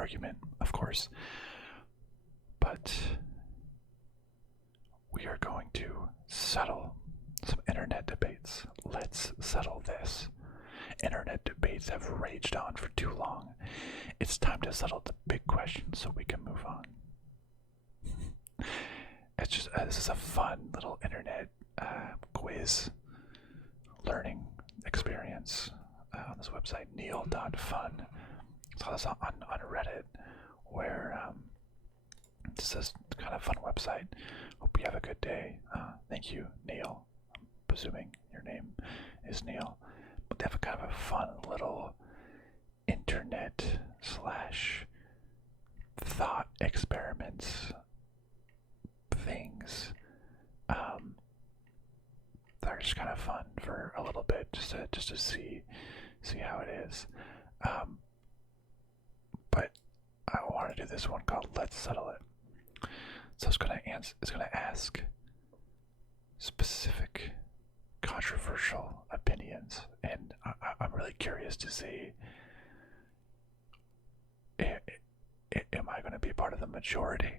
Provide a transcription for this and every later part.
argument, of course. But we are going to settle some internet debates. Let's settle this. Internet debates have raged on for too long. It's time to settle the big questions so we can move on. It's just this is a fun little internet quiz learning experience on this website, Neal.Fun. Saw this on Reddit, where this is kind of fun website. Hope you have a good day. Thank you, Neal. I'm presuming your name is Neal. But they have a kind of a fun little internet slash thought experiments things that are just kind of fun for a little bit, just to see how it is. But I want to do this one called "Let's Settle It." So it's gonna ask specific, controversial opinions, and I'm really curious to see. Am I going to be part of the majority?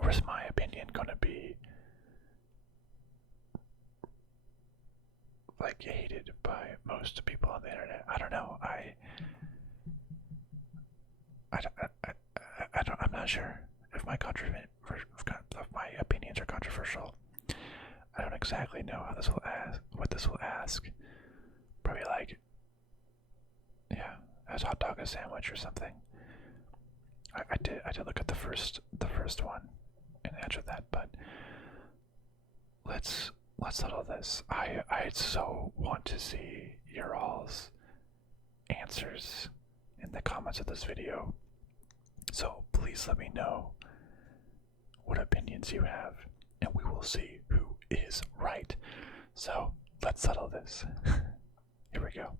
Or is my opinion going to be like hated by most people on the internet? I don't know. I'm not sure if my opinions are controversial. I don't exactly know how what this will ask. Probably like, yeah, as hot dog a sandwich or something. I did look at the first one and answer that, but let's settle this. I so want to see your all's answers in the comments of this video. So please let me know what opinions you have, and we will see who is right. So let's settle this. Here we go.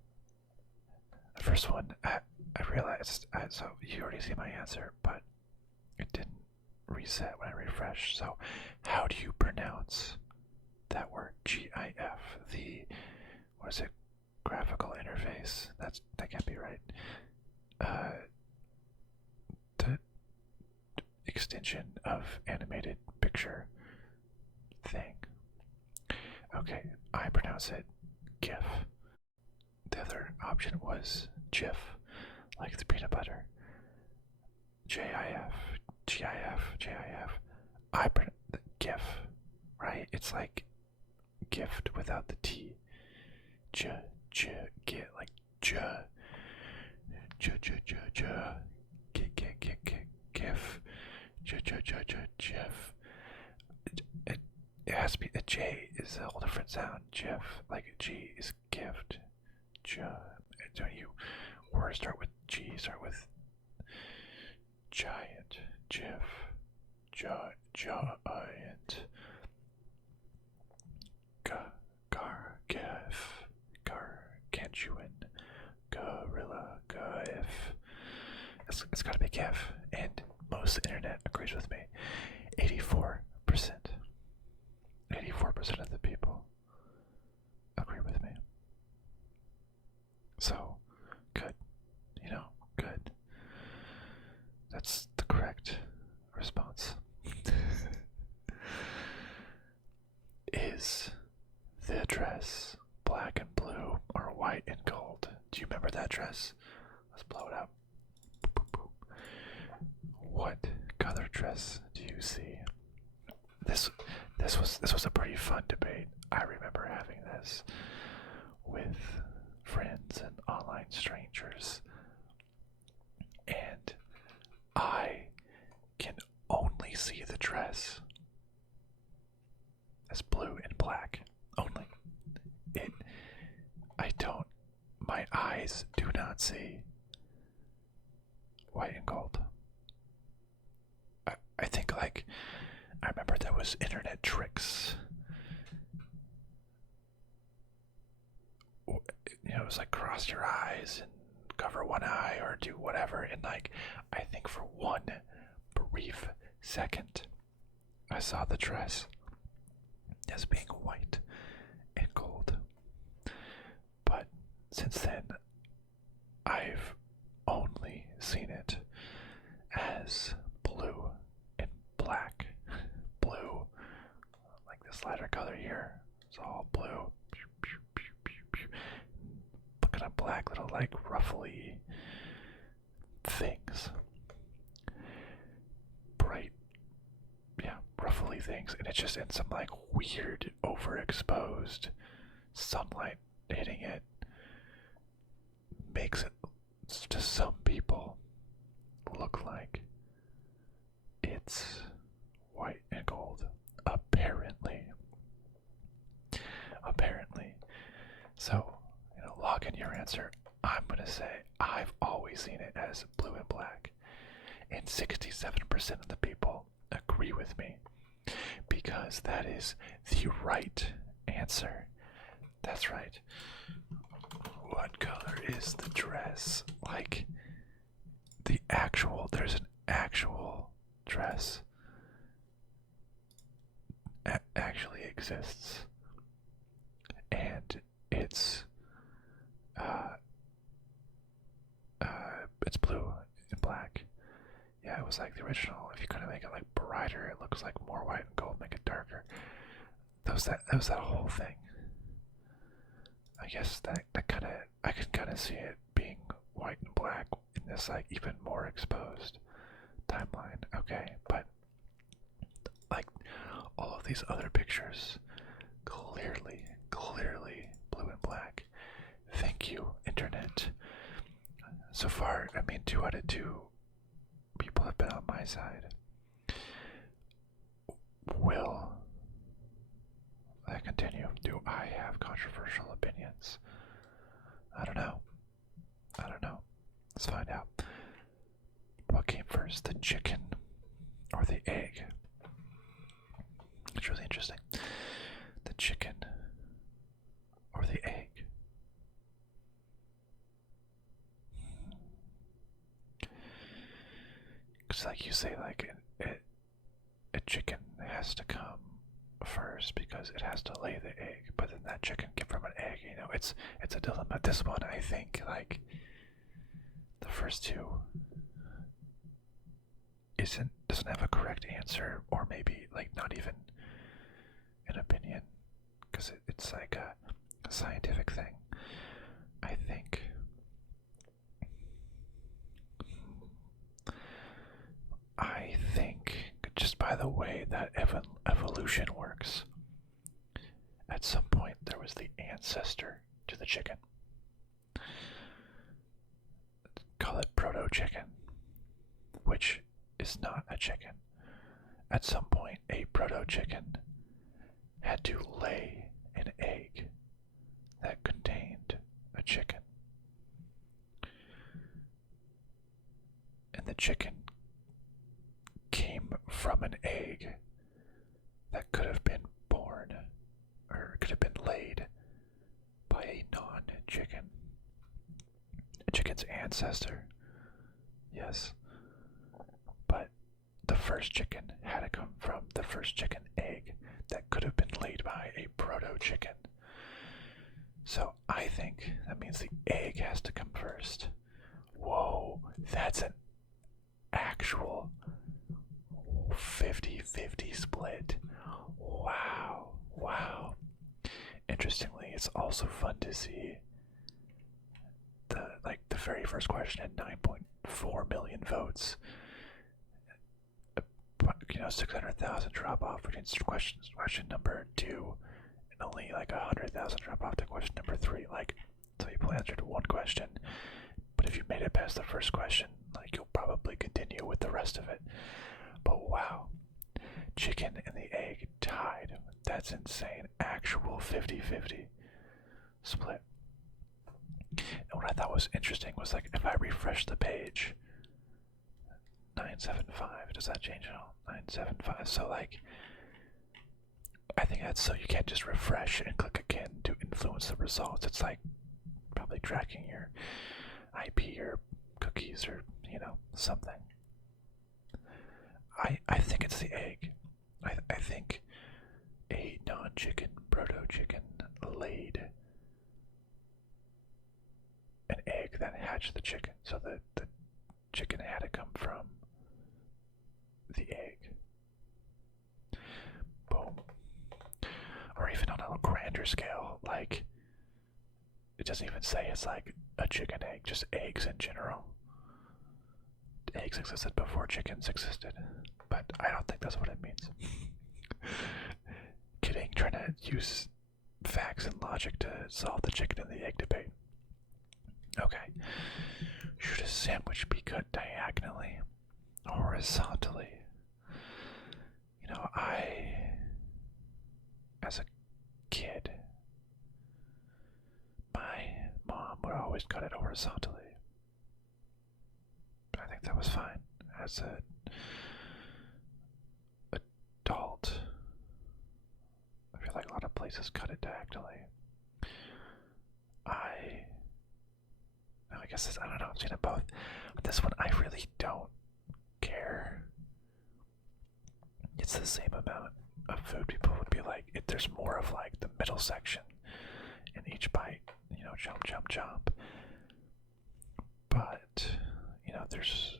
The first one, I realized, so you already see my answer, but it didn't reset when I refreshed. So how do you pronounce that word, GIF? The, what is it, graphical interface? That can't be right. The extension of animated picture thing. Okay, I pronounce it GIF. The other option was GIF, like the peanut butter. GIF, GIF. I pronounce GIF, right? It's like gift without the T. Get like GIF. GIF. It has to be, a J is a whole different sound. GIF, like a G is gift. Don't you words start with G, start with giant, GIF, giant, gif, gargantuan, gorilla, gif. It's gotta be GIF, and most of the internet agrees with me. 84%. 84% of the people agree with me. So, good. Good. That's the correct response. Is the dress black and blue or white and gold? Do you remember that dress? Let's blow it up. What color dress do you see? This was a pretty fun debate. I remember having this with friends and online strangers, and I can only see the dress as blue and black only. My eyes do not see white and gold. I think, like, I remember there was internet tricks. It was like cross your eyes and cover one eye or do whatever, and like I think for one brief second I saw the dress as being white and gold. But since then I've only seen it as blue and black. Blue, like this lighter color here, it's all blue. Looking at black little like ruffly things. Bright, yeah, ruffly things, and it's just in some like weird overexposed sunlight hitting it. Makes it to some people look like it's white and gold. Apparently. So, log in your answer. I'm gonna say I've always seen it as blue and black. And 67% of the people agree with me. Because that is the right answer. That's right. What color is the dress? Like, there's an actual dress actually exists. And it's blue and black. Yeah, it was like the original. If you couldn't make it like brighter, it looks like more white and gold, make it darker. That was that whole thing. I guess that kind of, I can kind of see it being white and black in this like even more exposed timeline. Okay, but like all of these other pictures, clearly blue and black. Thank you, internet. So far, I mean, 2 out of 2 people have been on my side. Will I continue? Do I have controversial opinions? I don't know. Let's find out. What came first, the chicken or the egg? It's really interesting. The chicken or the egg? Because like you say, like a chicken has to come first because it has to lay the egg, but then that chicken came from an egg. It's a dilemma. This one, I think, like the first two doesn't have a correct answer, or maybe like not even an opinion, because it's like a scientific thing. I think just by the way that evolution works, at some point there was the ancestor to the chicken. Call it proto-chicken, which is not a chicken. At some point, a proto-chicken had to lay an egg that contained a chicken. And the chicken came from an egg that could have been born, or could have been laid, by a non-chicken. A chicken's ancestor, yes. But the first chicken had to come from the first chicken egg that could have been laid by a proto-chicken. So I think that means the egg has to come first. Whoa, that's an actual 50-50 split. Wow. Interestingly, it's also fun to see the very first question had 9.4 million votes. 600,000 drop off against question number 2, and only like 100,000 drop off to question number 3. Like, so people answered one question, but if you made it past the first question, like, you'll probably continue with the rest of it. But wow, chicken and the egg tied. That's insane. Actual 50-50 split. And what I thought was interesting was, like, if I refresh the page, 975, does that change at all? 975. So, like, I think that's so you can't just refresh and click again to influence the results. It's like probably tracking your IP or cookies or, something. I think it's the egg. I think a non-chicken proto-chicken laid an egg that hatched the chicken. So the chicken had to come from the egg. Boom. Or even on a grander scale, like, it doesn't even say it's like a chicken egg, just eggs in general. Eggs existed before chickens existed, but I don't think that's what it means. Kidding, trying to use facts and logic to solve the chicken and the egg debate. Okay. Should a sandwich be cut diagonally or horizontally? You know, as a kid, my mom would always cut it horizontally. I think that was fine. As an adult, I feel like a lot of places cut it diagonally. I guess I don't know. I've seen it both. But this one, I really don't care. It's the same amount of food. People would be like, if there's more of like the middle section in each bite, you know, jump, jump, jump. But you know, there's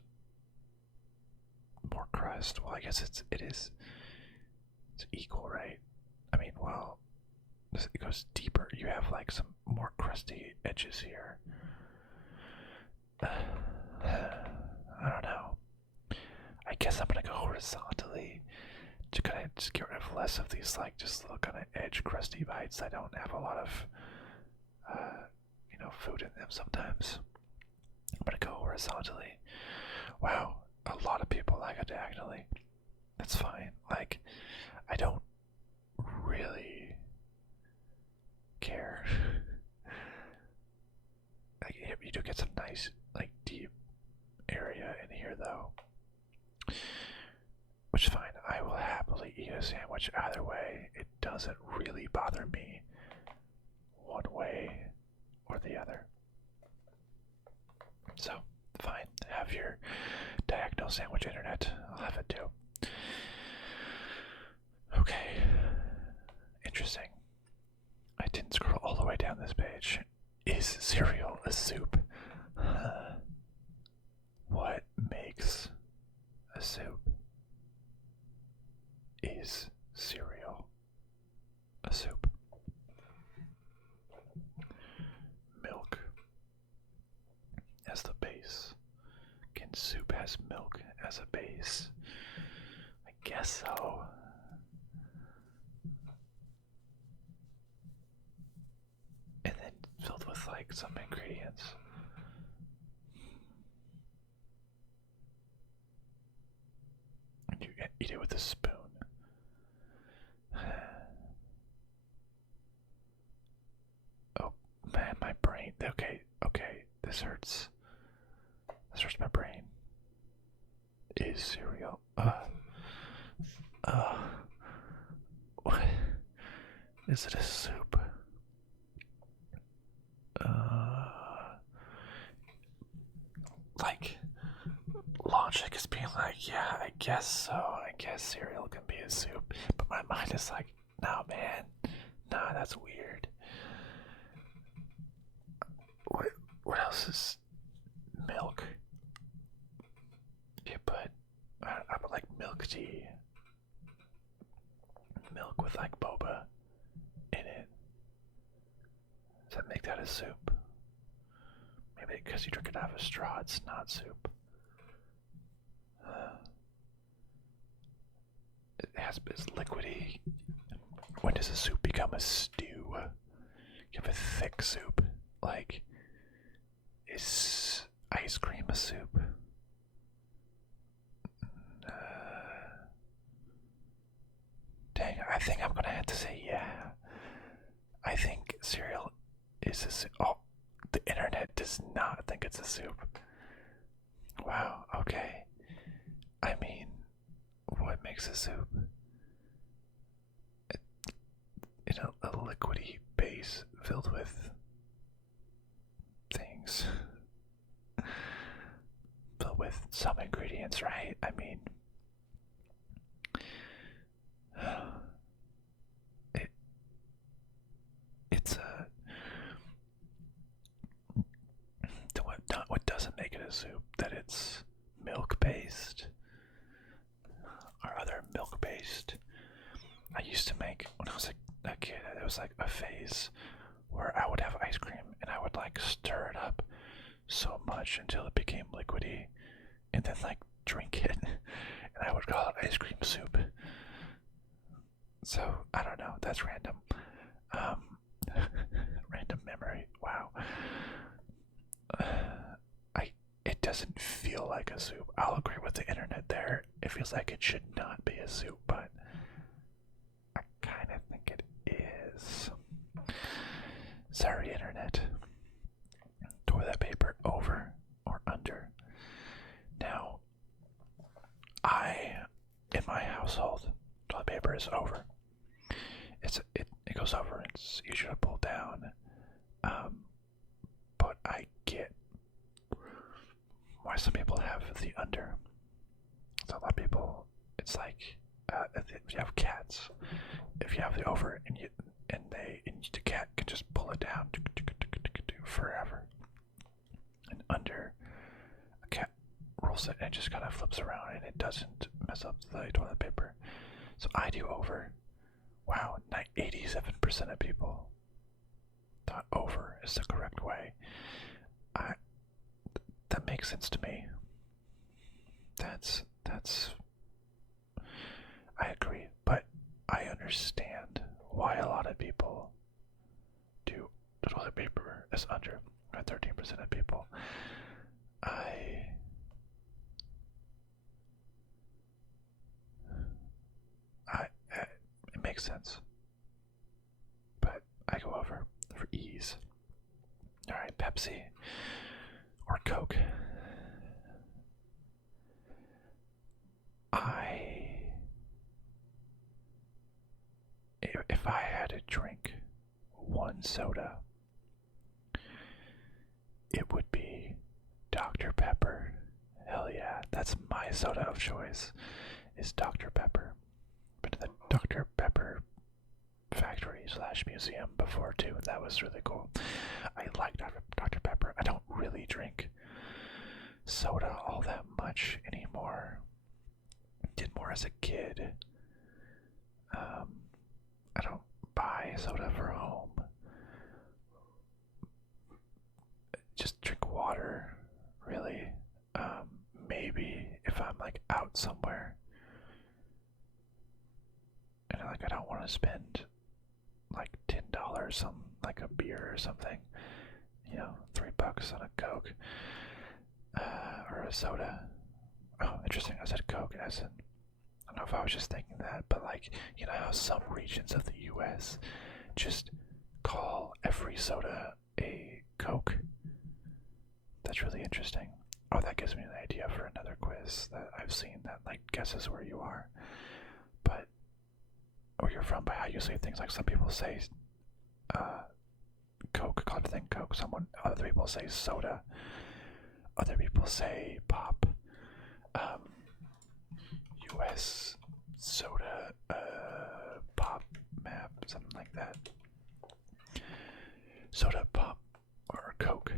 more crust. Well, I guess it's equal, right? I mean, well, it goes deeper. You have like some more crusty edges here. I don't know. I guess I'm gonna go horizontally to kind of just get rid of less of these like just little kind of edge crusty bites. I don't have a lot of you know, food in them sometimes. I'm gonna go horizontally. Wow, a lot of people like it diagonally. That's fine. Like, I don't really care. Like, you do get some nice, like, deep area in here, though. Which is fine. I will happily eat a sandwich either way. It doesn't really bother me one way or the other. So, fine. Have your diagonal sandwich internet. I'll have it too. Okay. Interesting. I didn't scroll all the way down this page. Is cereal a soup? What makes a soup? Is cereal a soup? Milk as the base. Can soup has milk as a base? I guess so. And then filled with like some ingredients. And you eat it with a spoon. Oh man, my brain. Okay, this hurts. This hurts my brain. Is cereal what? Is it a soup? Like, logic is being like, yeah, I guess so. I guess cereal can be a soup. But my mind is like, nah, man. Nah, that's weird. What else is milk? You put, I put like milk tea. Milk with like boba in it. Does that make that a soup? Maybe because you drink it out of a straw, it's not soup. It's liquidy. When does a soup become a stew? You have a thick soup. Like, is ice cream a soup? Dang, I think I'm gonna have to say yeah. I think cereal is a soup. Oh, the internet does not think it's a soup. Wow, okay. I mean, what makes a soup? In a liquidy base filled with things. Filled with some ingredients, right? I mean, it's a what doesn't make it a soup? That it's milk based. milk-based. I used to make, when I was a kid, it was like a phase where I would have ice cream and I would like stir it up so much until it became liquidy and then like drink it. And I would call it ice cream soup. So, I don't know, that's random. Random memory, wow. It doesn't feel like a soup. I'll agree with the internet there. It feels like it should not be a soup, but I kind of think it is. Sorry, internet. Toilet paper over or under? Now, in my household, toilet paper is over. It goes over. It's easier to pull down. But I get why some people have the under. So a lot of people, it's like if you have cats, if you have the over and the cat can just pull it down forever. And under, a cat rolls it and it just kind of flips around and it doesn't mess up the toilet paper. So I do over. Wow, 87% of people thought over is the correct way. That makes sense to me. That's I agree, but I understand why a lot of people do the toilet paper is under. 13% of people. It makes sense, but I go over for ease. All right, Pepsi or Coke. If I had to drink one soda, it would be Dr. Pepper. Hell yeah, that's my soda of choice, is Dr. Pepper. Been to the Dr. Pepper factory / museum before too, and that was really cool. I like Dr. Pepper. I don't really drink soda all that much anymore. Did more as a kid. I don't buy soda for home. Just drink water, really. Maybe if I'm like out somewhere and I don't want to spend like $10 on like a beer or something, $3 on a Coke or a soda. Oh, interesting. I said Coke as in, I don't know if I was just thinking that, but like, you know how some regions of the US just call every soda a Coke? That's really interesting. Oh, that gives me an idea for another quiz that I've seen that like guesses where you are, but where you're from by how you say things. Like some people say Coke, call everything Coke. Other people say soda. Other people say pop. US soda, pop map, something like that. Soda, pop, or Coke.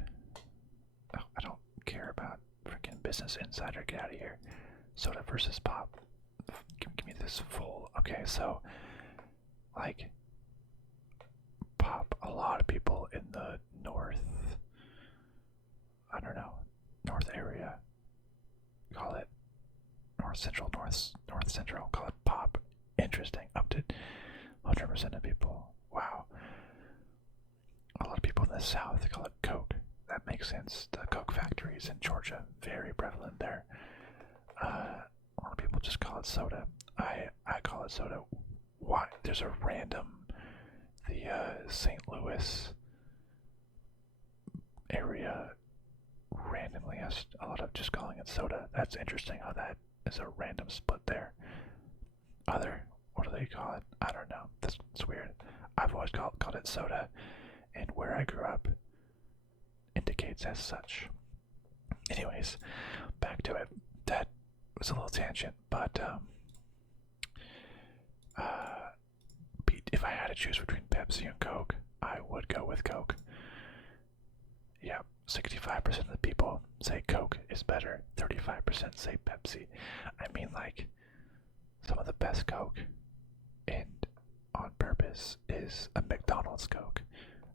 Oh, I don't care about freaking Business Insider. Get out of here. Soda versus pop. Give me this full. Okay, so like pop. A lot of people in the north area call it north central, call it pop. Interesting. Up to 100% of people. Wow. A lot of people in the south call it Coke. That makes sense. The Coke factories in Georgia, very prevalent there. A lot of people just call it soda. I call it soda. Why? There's a random, the St. Louis area randomly has a lot of just calling it soda. That's interesting how that is a random split there. What do they call it? I don't know. That's weird. I've always called it soda, and where I grew up indicates as such. Anyways, back to it. That was a little tangent, but if I had to choose between Pepsi and Coke, I would go with Coke. Yeah, 65% of the people say Coke is better. 35% say Pepsi. I mean, like, some of the best Coke, and on purpose, is a McDonald's Coke,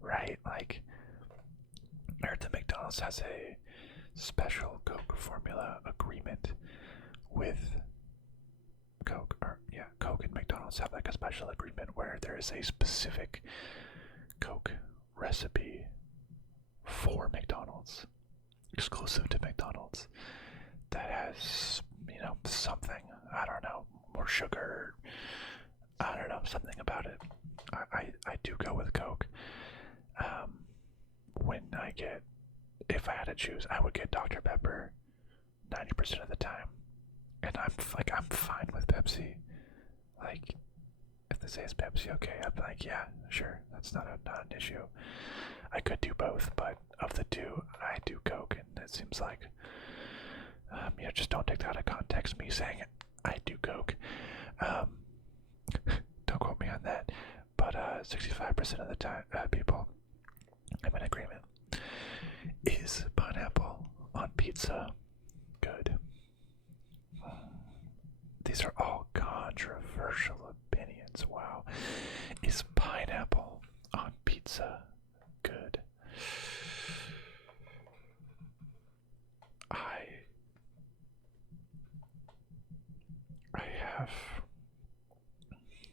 right? Like, I heard that McDonald's has a special Coke formula agreement with Coke, or yeah, Coke and McDonald's have like a special agreement where there is a specific Coke recipe for McDonald's, exclusive to McDonald's, that has, something, I don't know, more sugar, I don't know, something about it. I do go with Coke. If I had to choose, I would get Dr. Pepper 90% of the time. And I'm fine with Pepsi. Like, if they say it's Pepsi, okay, I'm like, yeah, sure, that's not an issue. I could do both, but of the two, I do Coke, and it seems like, just don't take that out of context, me saying I do Coke. Don't quote me on that, but 65% of the time, people, I'm in agreement. Is pineapple on pizza good? These are all controversial opinions. Wow. Is pineapple on pizza good? I have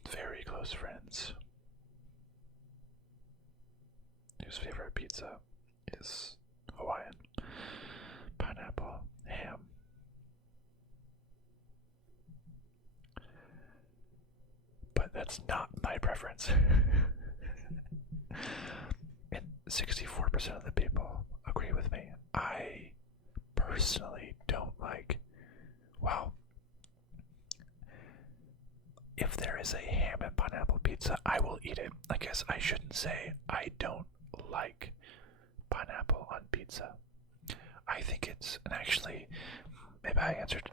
very close friends whose favorite pizza is Hawaiian, pineapple, ham. But that's not my preference. And 64% of the people agree with me. I personally don't like, well, if there is a ham and pineapple pizza, I will eat it. I guess I shouldn't say I don't like pineapple on pizza. I think it's, and actually, maybe I answered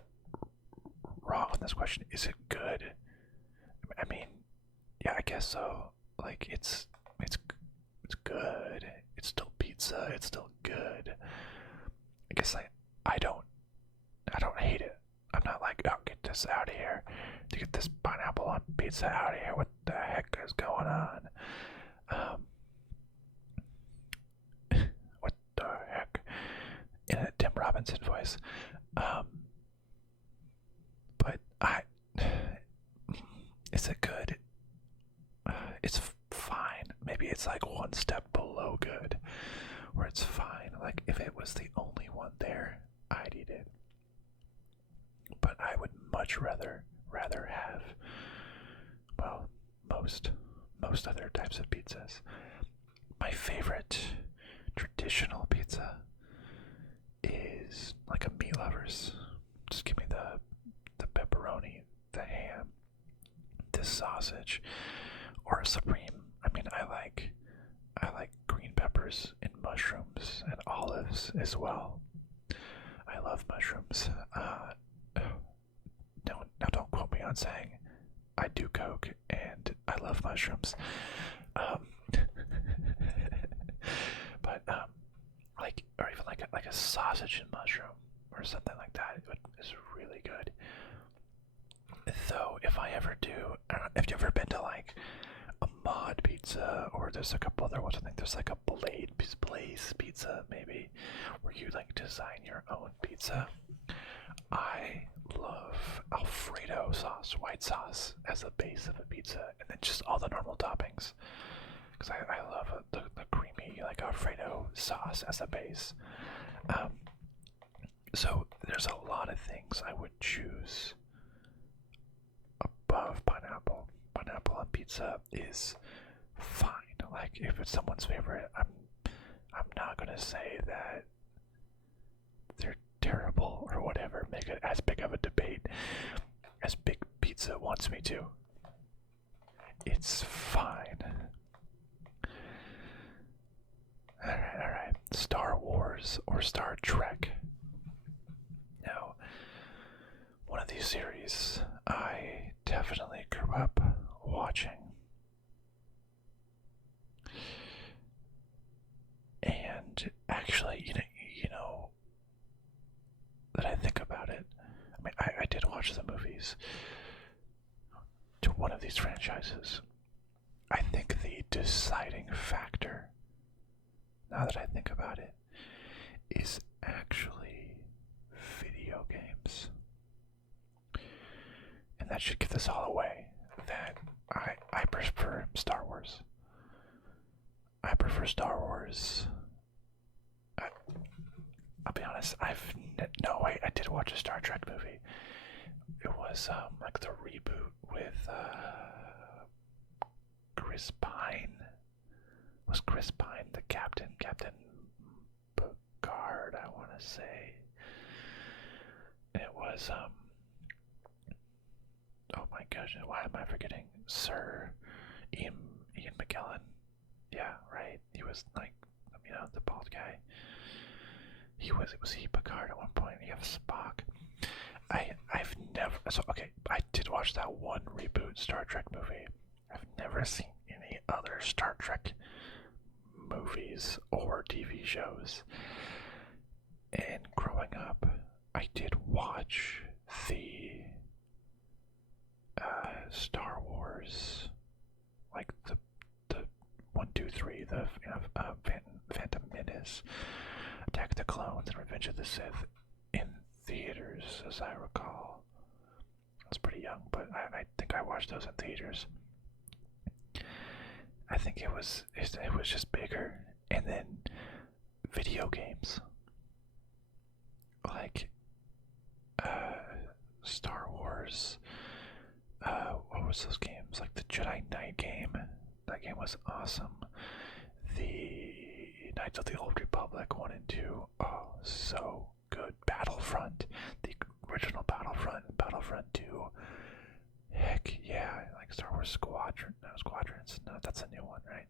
wrong on this question. Is it good? I mean, yeah, I guess so. Like, it's good. It's still pizza. It's still good. I guess I don't hate it. I'm not like, oh, get this out of here. To get this pineapple on pizza out of here. What the heck is going on? What the heck? In a Tim Robinson voice. But is it good? It's fine. Maybe it's like one step below good, where it's fine. Like, if it was the only one there, I'd eat it. But I would much rather have, well, most other types of pizzas. My favorite traditional pizza is like a meat lovers. Just give me the pepperoni, the ham, the sausage, or a supreme. I mean, I like green peppers and mushrooms and olives as well. I love mushrooms. Now don't quote me on saying I do Coke and I love mushrooms. But or even like a sausage and mushroom or something like that is really good. Though, if I ever do, I don't know, have you ever been to like a Mod Pizza, or there's a couple other ones? I think there's like a Blaze Pizza, maybe, where you like design your own pizza. I love Alfredo sauce, white sauce, as a base of a pizza, and then just all the normal toppings. Because I love the creamy, like, Alfredo sauce as a base. So there's a lot of things I would choose above pineapple. Pineapple on pizza is fine. Like, if it's someone's favorite, I'm not gonna say that they're terrible or whatever. Make it as big of a debate as Big Pizza wants me to. It's fine. Alright. Star Wars or Star Trek? Now, one of these series I definitely grew up watching. And actually, you know, that I think about it, I mean, I did watch the movies, but one of these franchises. I think the deciding factor, now that I think about it, is actually video games. And that should give this all away. That I prefer Star Wars. I prefer Star Wars. I'll be honest, no, wait, I did watch a Star Trek movie. It was like the reboot with Chris Pine. Was Chris Pine the captain? Captain Picard, I want to say. And it was oh my gosh, why am I forgetting? Sir Ian McKellen. Yeah, right. He was like, the bald guy. Was he Picard at one point? You have Spock. I've never, so okay, I did watch that one reboot Star Trek movie. I've never seen any other Star Trek movies or TV shows. And growing up, I did watch the Star Wars, like the 1, 2, 3, the Phantom Menace, Attack of the Clones, and Revenge of the Sith in theaters, as I recall. I was pretty young, but I think I watched those in theaters. I think it was just bigger, and then video games like Star Wars. What was those games? Like the Jedi Knight game. That game was awesome. The Knights of the Old Republic 1 and 2. Oh, so good. Battlefront, the original Battlefront 2. Heck yeah, like Star Wars Squadrons. No, that's a new one, right?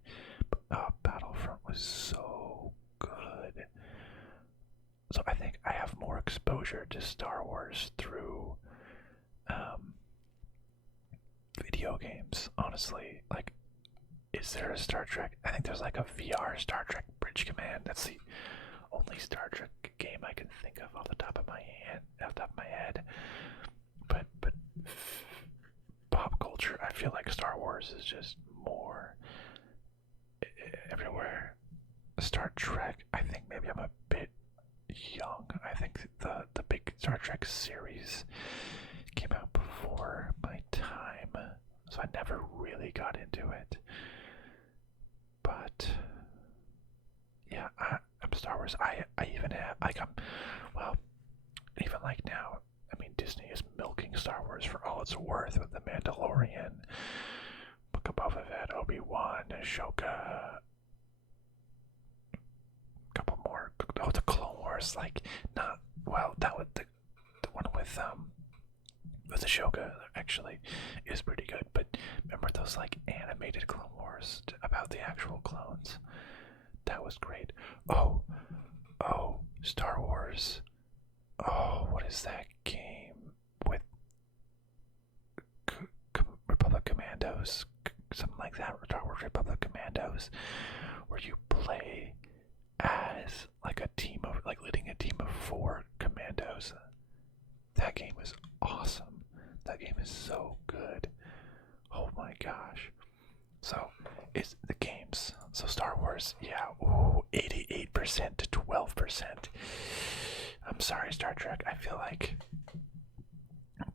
But Battlefront was so good. So I think I have more exposure to Star Wars through video games, honestly. Like, is there a Star Trek? I think there's like a VR Star Trek Bridge Command. That's the only Star Trek game I can think of off the top of my head. But pop culture, I feel like Star Wars is just more everywhere. Star Trek, I think maybe I'm a bit young. I think the big Star Trek series came out before my time, so I never really got into it. But yeah, I'm Star Wars. I even have even like now, I mean, Disney is milking Star Wars for all it's worth with The Mandalorian, Book of Boba Fett, Obi-Wan, Ashoka, a couple more. Oh, the Clone Wars, like, not, well, that was the one with Ashoka actually is pretty good, but remember those like animated Clone Wars about the actual clones? That was great. Oh, Star Wars. Oh, what is that game with Republic Commandos? Something like that, Star Wars Republic Commandos, where you play as like a team of, like leading a team of 4 commandos. That game is awesome. That game is so good. Oh my gosh. So, it's the games. So Star Wars, yeah, 88% to 12%. I'm sorry, Star Trek. I feel like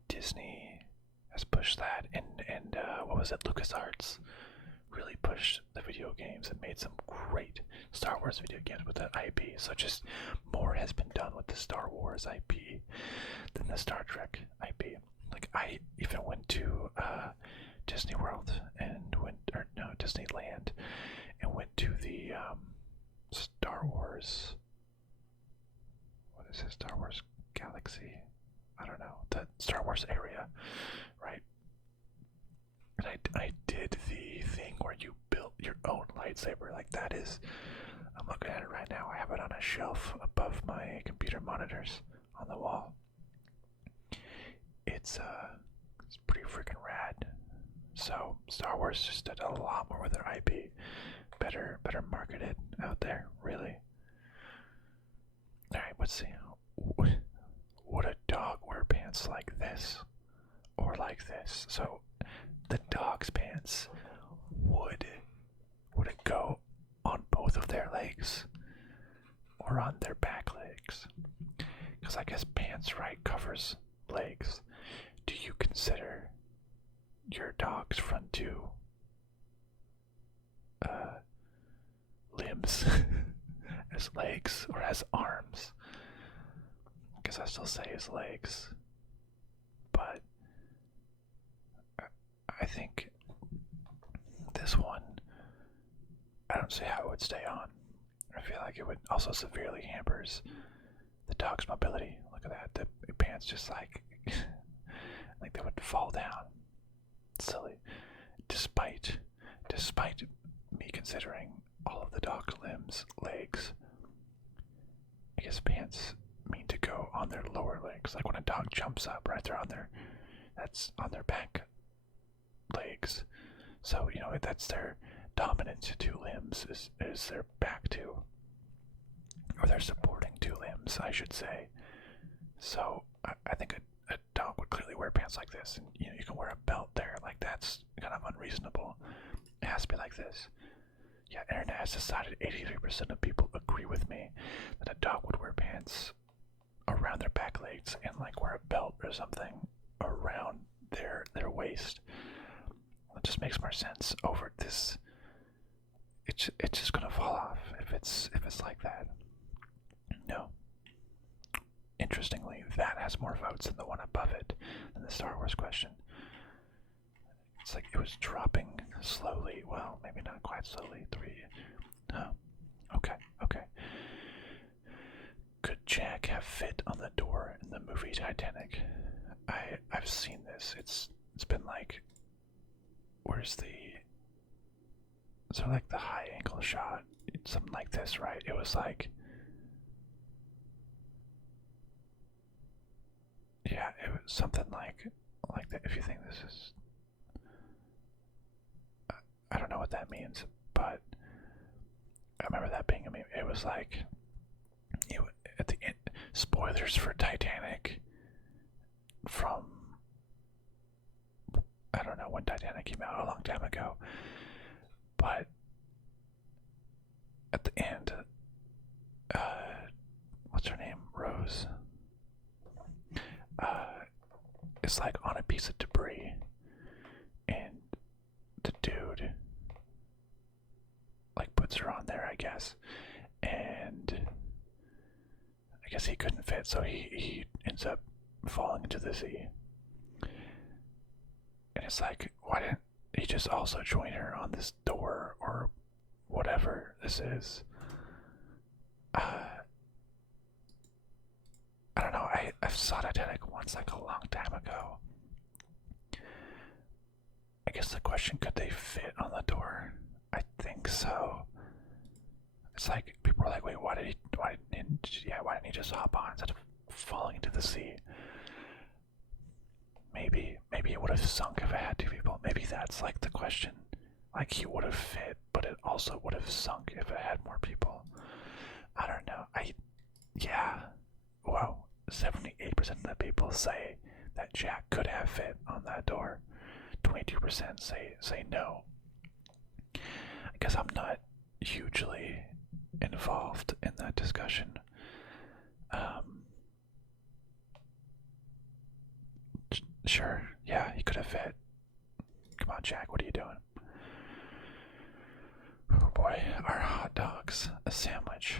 Disney has pushed that, and what was it? LucasArts really pushed the video games and made some great Star Wars video games with that IP. So just more has been done with the Star Wars IP than the Star Trek IP. Like, I even went to Disney World Disneyland, and went to the Star Wars. What is it? Star Wars Galaxy? I don't know. The Star Wars area, right? And I did the thing where you built your own lightsaber. Like, that is, I'm looking at it right now. I have it on a shelf above my computer monitors on the wall. It's pretty freaking rad. So Star Wars just did a lot more with their IP. Better marketed out there, really. Alright, let's see. Would a dog wear pants like this? Or like this? So the pants, would it go on both of their legs or on their back legs? Because I guess pants, right, covers legs. Do you consider your dog's front two limbs as legs or as arms? I guess I still say his legs, but I think this one, I don't see how it would stay on. I feel like it would also severely hampers the dog's mobility. Look at that, the pants just like like they would fall down. Silly. Despite me considering all of the dog's limbs, legs, I guess pants mean to go on their lower legs. Like when a dog jumps up, right, they're on their, that's on their back legs. So, you know, that's their dominant two limbs, is their back two. Or their supporting two limbs, I should say. So, I think a dog would clearly wear pants like this. And, you know, you can wear a belt there. Like, that's kind of unreasonable. It has to be like this. Yeah, internet has decided 83% of people agree with me that a dog would wear pants around their back legs and like wear a belt or something around their waist. It just makes more sense over this. It's just gonna fall off if it's like that. No. Interestingly, that has more votes than the one above it, than the Star Wars question. It's like it was dropping slowly. Well, maybe not quite slowly. 3. Oh. Okay. Could Jack have fit on the door in the movie Titanic? I've seen this. It's been like, where's the, so like the high angle shot, something like this, right? It was like, yeah, it was something like that. If you think this is, I don't know what that means, but I remember that being a meme. It was like, at the end, spoilers for Titanic from, I don't know when Titanic came out, a long time ago, but at the end, what's her name? Rose. It's like on a piece of debris, and the dude like puts her on there, I guess, and I guess he couldn't fit, so he ends up falling into the sea. And it's like, why didn't he just also join her on this door or whatever this is? I don't know. I saw Titanic once, like a long time ago. I guess the question, could they fit on the door? I think so. It's like people are like, wait, why didn't he just hop on instead of falling into the sea? Maybe it would have sunk if it had 2 people. Maybe that's like the question. Like he would have fit, but it also would have sunk if it had more people. I don't know. Whoa, 78% of the people say that Jack could have fit on that door. 22% say no. I guess I'm not hugely involved in that discussion. Sure, yeah, he could have fit. Come on, Jack, what are you doing? Oh boy, are hot dogs a sandwich?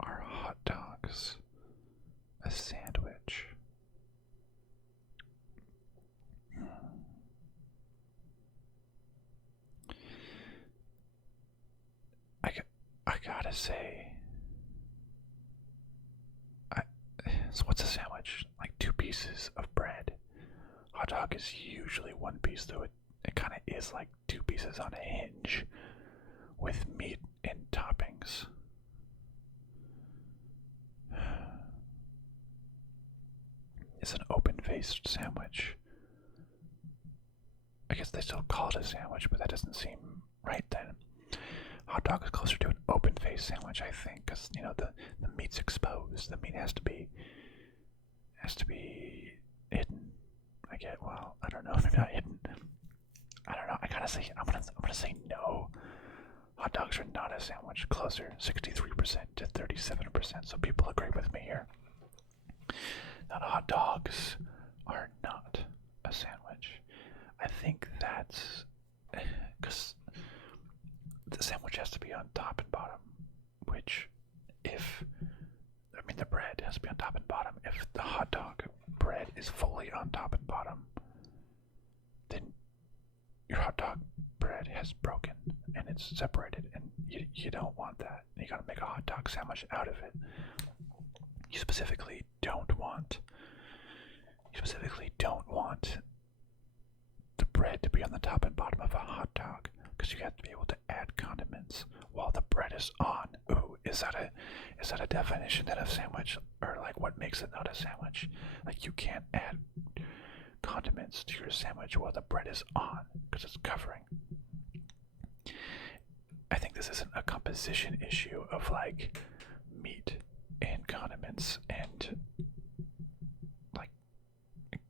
Are hot dogs a sandwich? I gotta say, so what's a sandwich? Like 2 pieces of bread. Hot dog is usually 1 piece, though it kind of is like 2 pieces on a hinge with meat and toppings. It's an open-faced sandwich. I guess they still call it a sandwich, but that doesn't seem right then. Hot dog is closer to an open-faced sandwich, I think, because, you know, the meat's exposed. The meat has to be hidden. get? Well, I don't know. Maybe not hidden. I don't know. I'm gonna say no. Hot dogs are not a sandwich. Closer, 63% to 37%. So people agree with me here. That hot dogs are not a sandwich. I think that's because the sandwich has to be on top and bottom, which the bread has to be on top and bottom. If the hot dog bread is fully on top and bottom, then your hot dog bread has broken and it's separated, and you don't want that. You gotta make a hot dog sandwich out of it. You specifically don't want the bread to be on the top and bottom of a hot dog, because you have to be able to add condiments while the bread is on. Ooh, is that a definition then of sandwich, or like what makes it not a sandwich? Like you can't add condiments to your sandwich while the bread is on because it's covering. I think this isn't a composition issue of like meat and condiments and like,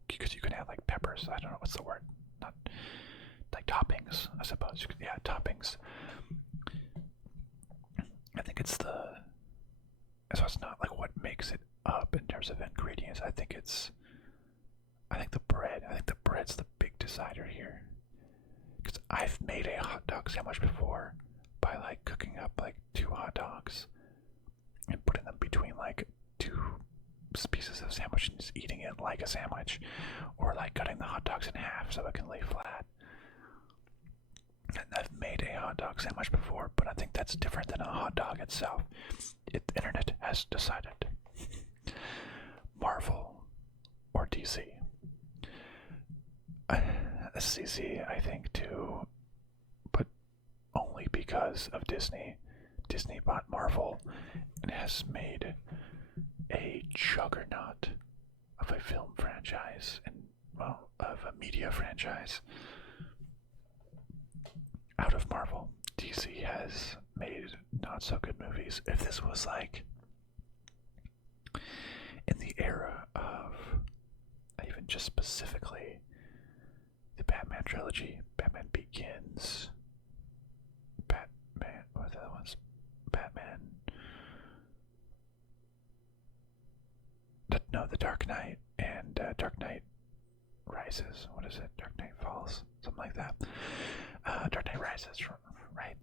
because you can add like peppers. I don't know what's the word. Not like toppings, I suppose. Yeah, toppings. I think it's so it's not like what makes it up in terms of ingredients. I think the bread. I think the bread's the big decider here. Because I've made a hot dog sandwich before by like cooking up like 2 hot dogs and putting them between like 2 pieces of sandwich and just eating it like a sandwich, or like cutting the hot dogs in half so it can lay flat. And I've made a hot dog sandwich before, but I think that's different than a hot dog itself. The internet has decided. Marvel or DC? It's easy, I think, too, but only because of Disney. Disney bought Marvel and has made a juggernaut of a film franchise and, well, of a media franchise out of Marvel. DC has made not so good movies. If this was like in the era of even just specifically the Batman trilogy, Batman Begins, Batman, what are the other ones? Batman, the Dark Knight and Dark Knight Rises. What is it? Dark Knight Falls, something like that. Dark Knight Rises, right?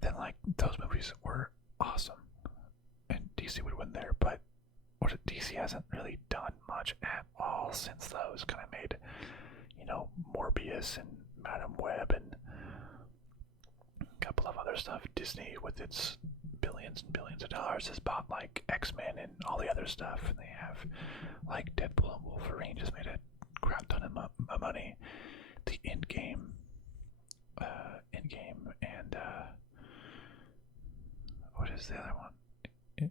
Then like those movies were awesome, and DC would win there. But DC hasn't really done much at all since those. Kind of made, Morbius and Madam Web and a couple of other stuff. Disney, with its billions and billions of dollars, has bought like X-Men and all the other stuff, and they have like Deadpool and Wolverine just made a crap ton of money. The Endgame and what is the other one?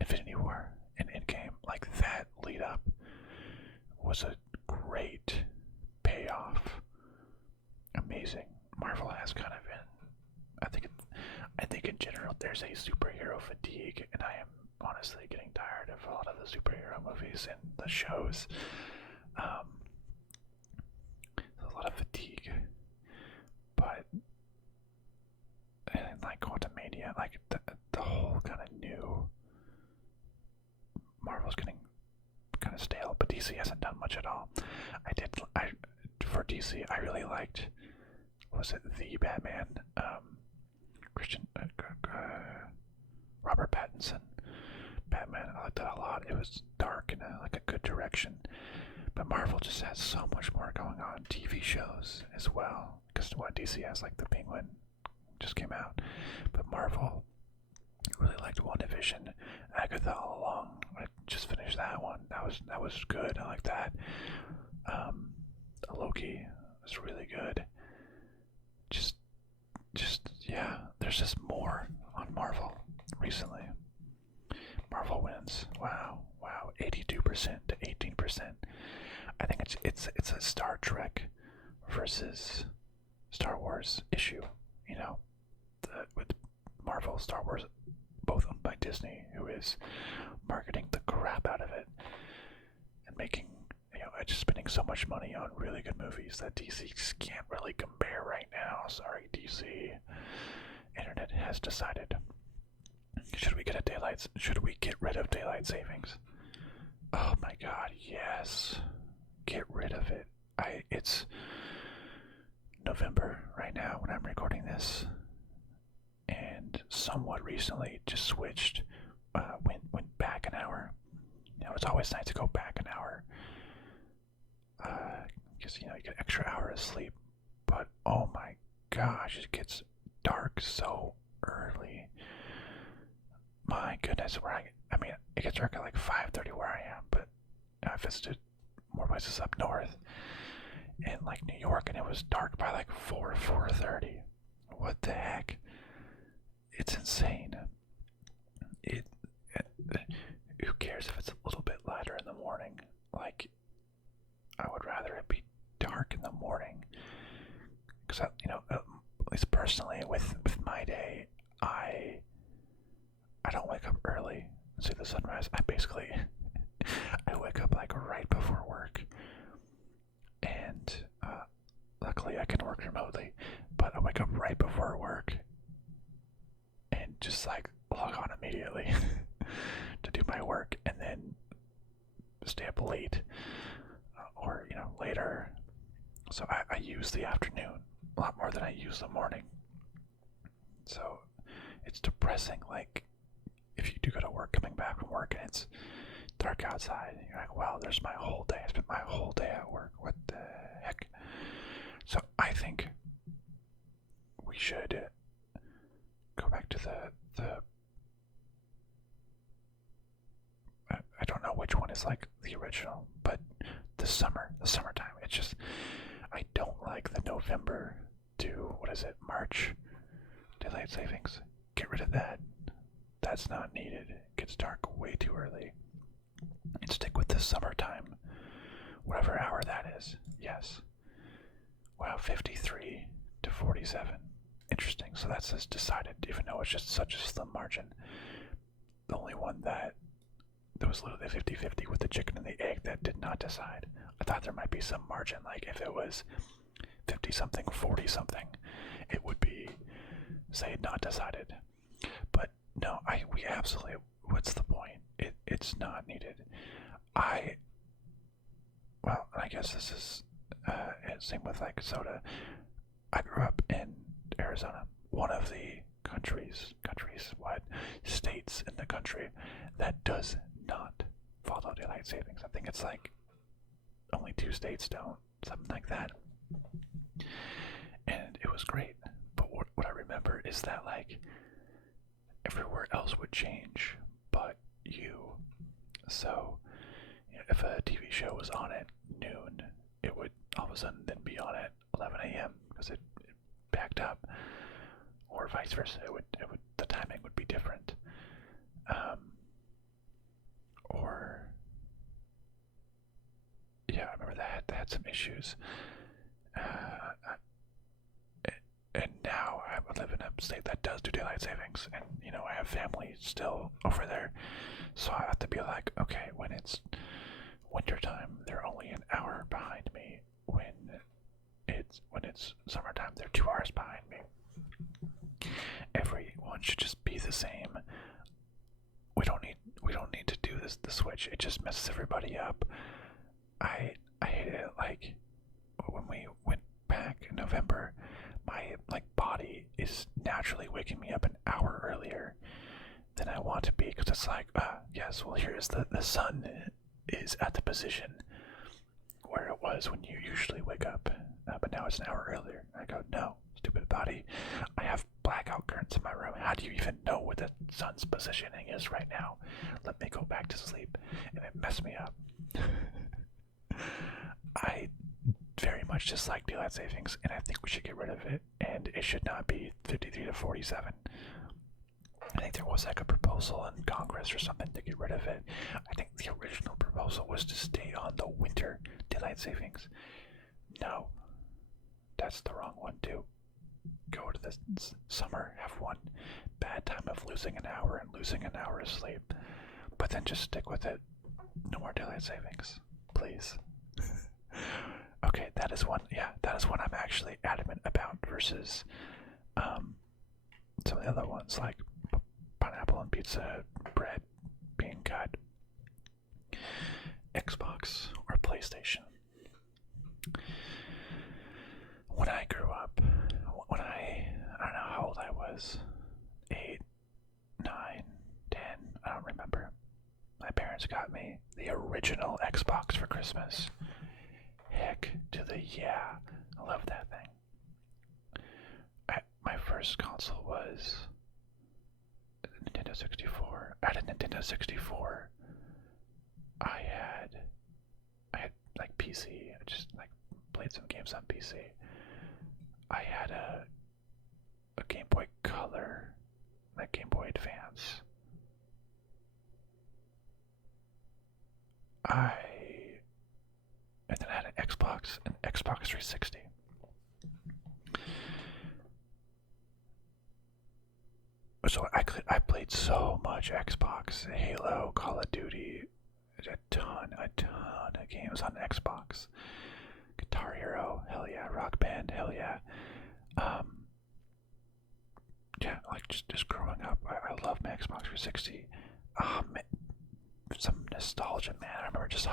Infinity War and Endgame, like that lead up was a great payoff. Amazing. Marvel has kind of been, I think in general there's a superhero fatigue, and I am honestly getting tired of a lot of the superhero movies and the shows. There's a lot of fatigue, but and like Quantumania, like the whole kind of new Marvel's getting kind of stale, but DC hasn't done much at all. For DC, I really liked, was it The Batman? Robert Pattinson Batman. I liked that a lot. It was dark and like a good direction. But Marvel just has so much more going on. TV shows as well, because what DC has, like the Penguin just came out. But Marvel, really liked WandaVision. Agatha All Along, I just finished that one. That was good. I like that. Loki was really good. Just yeah. There's just more on Marvel recently. Marvel wins. Wow, 82% to 18%. I think it's a Star Trek versus Star Wars issue. With Marvel, Star Wars, both owned by Disney, who is marketing the crap out of it, and making, just spending so much money on really good movies that DC can't really compare right now. Sorry, DC. Internet has decided. Should we get rid of daylight savings? Oh my god, yes. Get rid of it. It's November right now when I'm recording this, and somewhat recently just switched, went back an hour. It's always nice to go back an hour, because you get an extra hour of sleep. But oh my gosh, it gets dark so early. My goodness, it gets dark at like 5:30 where I am, but I visited more places up north in like New York, and it was dark by like 4:30. What the heck? It's insane. Who cares if it's a little bit lighter in the morning? Like, I would rather it be dark in the morning, because at least personally with my day, I don't wake up early and see the sunrise. I wake up like right before work, and luckily I can work remotely, but I wake up right before work and just like log on immediately to do my work, and then stay up late, or later. So I use the afternoon a lot more than I use the morning. So it's depressing, like, if you do go to work, coming back from work and it's dark outside, you're like, wow, there's my whole day. I spent my whole day at work. What the heck? So I think we should go back to the I don't know which one is like the original, but the summertime. It's just, I don't like the November to, March daylight savings. Get rid of that. That's not needed. It gets dark way too early. And stick with the summertime, whatever hour that is. Yes. Wow, 53 to 47. Interesting. So that's as decided, even though it's just such a slim margin. The only one that was literally 50-50 with the chicken and the egg that did not decide. I thought there might be some margin, like if it was 50-something, 40-something, it would be, say, not decided. But no, we absolutely, what's the point? It's not needed. I guess this is, same with like soda. I grew up in Arizona, one of the states in the country that does not follow daylight savings. I think it's like only 2 states don't, something like that. And it was great. But what I remember is that like everywhere else would change but you. So if a TV show was on at noon, it would all of a sudden then be on at 11 a.m. because it backed up, or vice versa. The timing would be different. I remember that had some issues. And now I live in a state that does do daylight savings, and I have family still over there, so I have to be like, okay, when it's wintertime, they're only an hour behind me. When it's summertime, they're 2 hours behind me. Everyone should just be the same. We don't need to do the switch. It just messes everybody up. I hate it. Like when we went back in November, my body is naturally waking me up an hour earlier than I want to be, because it's like, yes, well, here's the sun is at the position where it was when you usually wake up, but now it's an hour earlier. And I go, no, stupid body, I have blackout curtains in my room. How do you even know what the sun's positioning is right now? Let me go back to sleep. And it messed me up. I very much dislike daylight savings, and I think we should get rid of it, and it should not be 53 to 47. I think there was like a proposal in Congress or something to get rid of it. I think the original proposal was to stay on the winter daylight savings. No, that's the wrong one too. Go to the summer, have one bad time of losing an hour and losing an hour of sleep, but then just stick with it. No more daylight savings. please. Okay, that is one. Yeah, that is one I'm actually adamant about versus some of the other ones like pineapple and pizza bread being cut. Xbox or PlayStation. When I grew up, I don't know how old I was, 8, 9, 10, I don't remember. My parents got me the original Xbox for Christmas. Heck to the yeah, I love that thing. My first console was Nintendo 64. I had a Nintendo 64. I had like PC. I just like played some games on PC. I had a Game Boy Color, like Game Boy Advance. And then I had an Xbox 360. So I played so much Xbox, Halo, Call of Duty, a ton of games on Xbox. Guitar Hero, hell yeah. Rock Band, hell yeah. Yeah, like just growing up, I love my Xbox 360. Some nostalgia, man. I remember just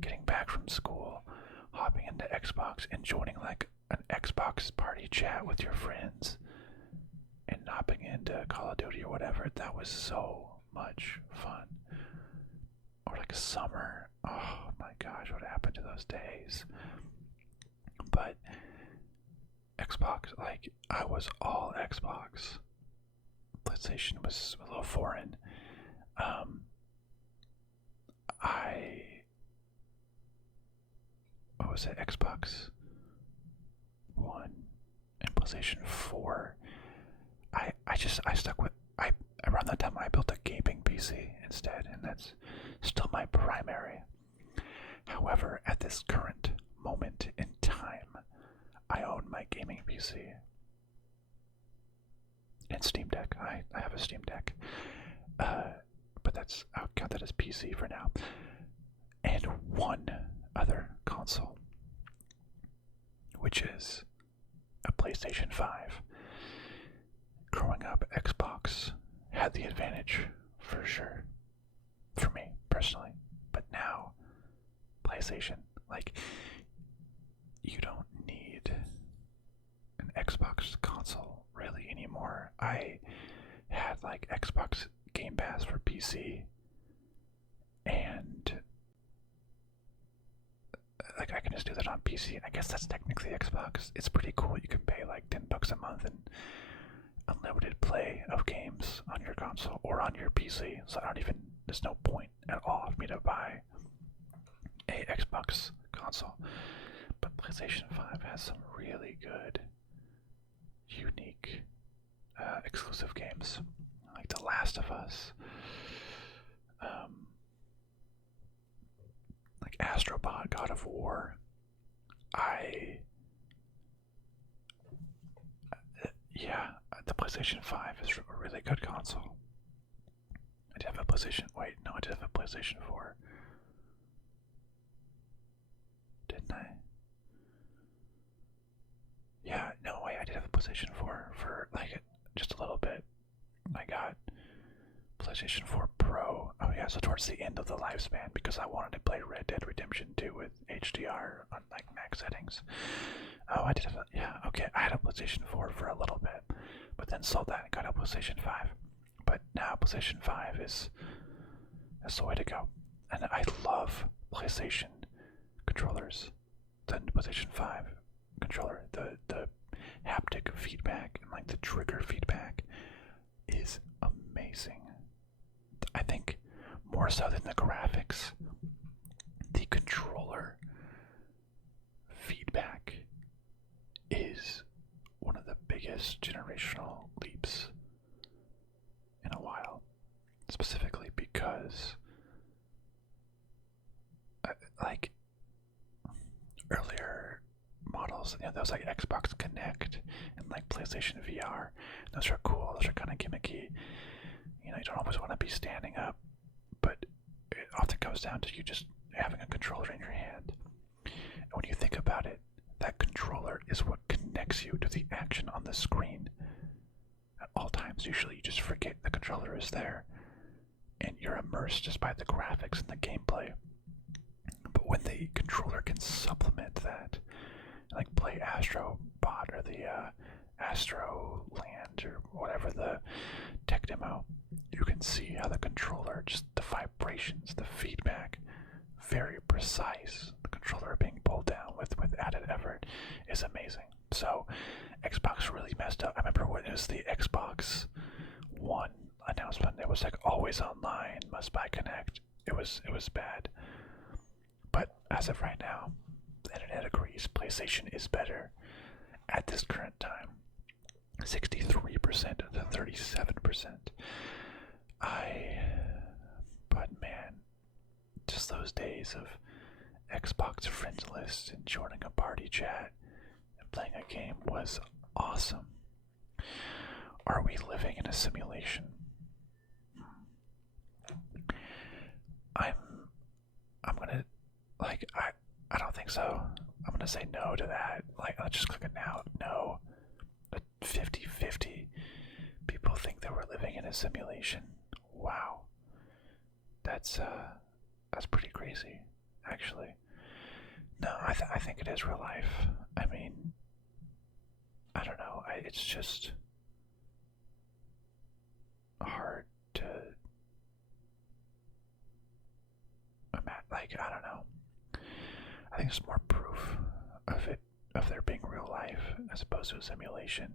getting back from school, hopping into Xbox and joining like an Xbox party chat with your friends and hopping into Call of Duty or whatever. That was so much fun. Or like summer. Oh my gosh, what happened to those days? But Xbox, like, I was all Xbox. PlayStation was a little foreign. What was it? Xbox One and PlayStation 4. I stuck with, around that time I built a gaming PC instead, and that's still my primary. However, at this current moment in time, I own my gaming PC and Steam Deck. I have a Steam Deck, but I'll count that as PC for now. And one other console, which is a PlayStation 5. Growing up, Xbox had the advantage for sure, for me personally. But now, PlayStation, like, you don't need an Xbox console really anymore. I had like Xbox Game Pass for PC, and like I can just do that on PC. I guess that's technically Xbox. It's pretty cool. You can pay like $10 a month and unlimited play of games on your console or on your PC. So there's no point at all for me to buy a Xbox console. But PlayStation 5 has some really good, unique, exclusive games, like The Last of Us, like Astrobot, God of War. The PlayStation 5 is a really good console. I did have a PlayStation. Wait, no, I did have a PlayStation 4. Didn't I? Yeah, no way, I did have a PlayStation 4 for like just a little bit. I got PlayStation 4 Pro. Oh yeah, so towards the end of the lifespan because I wanted to play Red Dead Redemption 2 with HDR on like max settings. Oh, I did have okay, I had a PlayStation 4 for a little bit, but then sold that and got a PlayStation 5. But now PlayStation 5 is the way to go. And I love PlayStation controllers. The PlayStation 5 controller, the haptic feedback and like the trigger feedback is amazing. I think more so than the graphics, the controller feedback is one of the biggest generational leaps in a while, specifically because like earlier models, there was like Xbox Connect and like PlayStation VR. Those are cool. Those are kind of gimmicky. You don't always want to be standing up, but it often comes down to you just having a controller in your hand. And when you think about it, that controller is what connects you to the action on the screen. At all times, usually you just forget the controller is there, and you're immersed just by the graphics and the gameplay. But when the controller can supplement that, like play Astro Bot or the Astro Land or whatever the tech demo, you can see how the controller, just the vibrations, the feedback, very precise. The controller being pulled down with added effort is amazing. So Xbox really messed up. I remember when it was the Xbox One announcement, it was like always online, must buy Connect. It was bad. But as of right now, the internet agrees PlayStation is better at this current time. 63% to 37%. But man, just those days of Xbox friends list and joining a party chat and playing a game was awesome. Are we living in a simulation? I'm gonna, like, I don't think so. I'm gonna say no to that. Like, I'll just click it now. No. 50-50. People think that we're living in a simulation. Wow. That's pretty crazy, actually. No, I think it is real life. I mean, I don't know. It's just hard to imagine. Like, I don't know. I think it's more proof of there being real life as opposed to a simulation.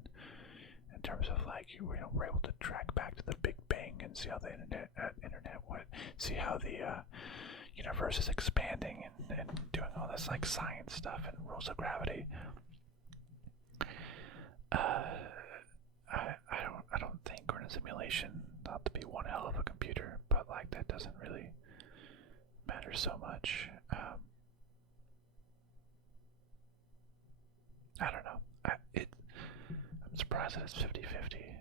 In terms of like, we're able to track back to the Big Bang and see how the see how the universe is expanding and doing all this like science stuff and rules of gravity. I don't think we're in a simulation. Not to be one hell of a computer, but like that doesn't really matter so much. I don't know. I'm surprised that it's 50-50.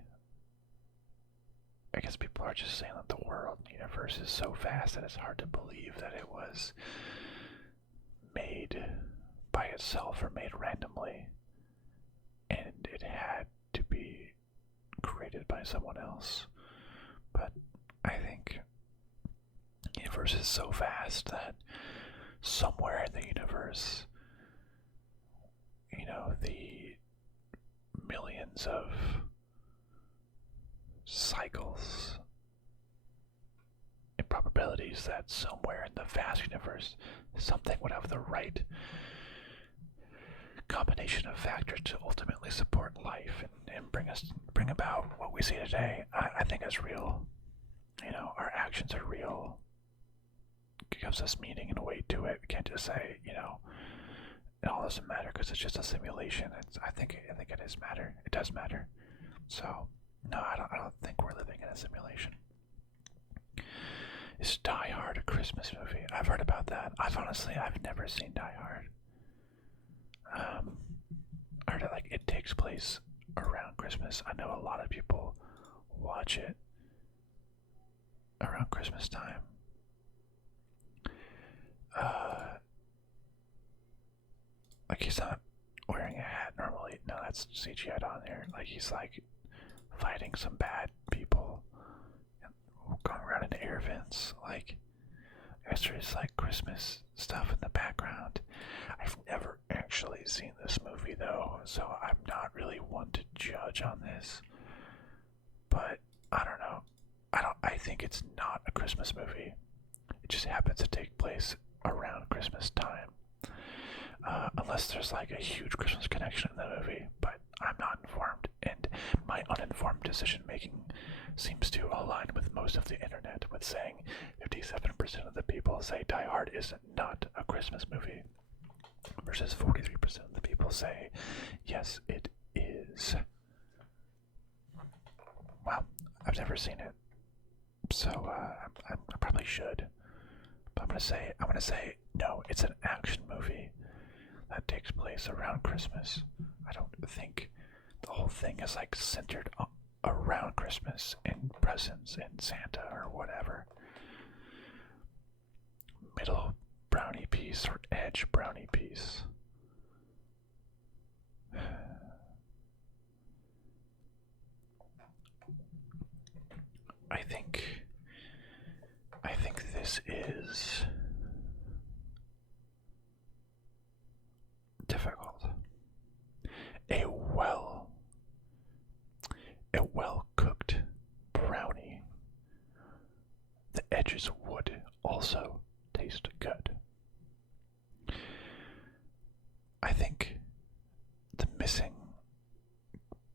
I guess people are just saying that the world and the universe is so vast that it's hard to believe that it was made by itself or made randomly, and it had to be created by someone else. But I think the universe is so vast that somewhere in the universe, the millions of cycles and probabilities that somewhere in the vast universe something would have the right combination of factors to ultimately support life and bring about what we see today. I think is real. Our actions are real. It gives us meaning and weight to it. We can't just say, it all doesn't matter because it's just a simulation. I think it does matter. It does matter. So no, I don't think we're living in a simulation. Is Die Hard a Christmas movie? I've heard about that. I've never seen Die Hard. I heard it takes place around Christmas. I know a lot of people watch it around Christmas time. Like he's not wearing a hat normally. No, that's CGI'd on there. Like he's like fighting some bad people and going around in air vents. Like I guess there's like Christmas stuff in the background. I've never actually seen this movie though, so I'm not really one to judge on this. But I don't know. I think it's not a Christmas movie. It just happens to take place around Christmas time. Unless there's like a huge Christmas connection in the movie, but I'm not informed, and my uninformed decision making seems to align with most of the internet, with saying 57% of the people say Die Hard is not a Christmas movie, versus 43% of the people say yes, it is. Well, I've never seen it, so I probably should. But I'm gonna say no. It's an action movie that takes place around Christmas. I don't think the whole thing is like centered around Christmas and presents and Santa or whatever. Middle brownie piece or edge brownie piece? I think this is difficult. A well cooked brownie. The edges would also taste good. I think the missing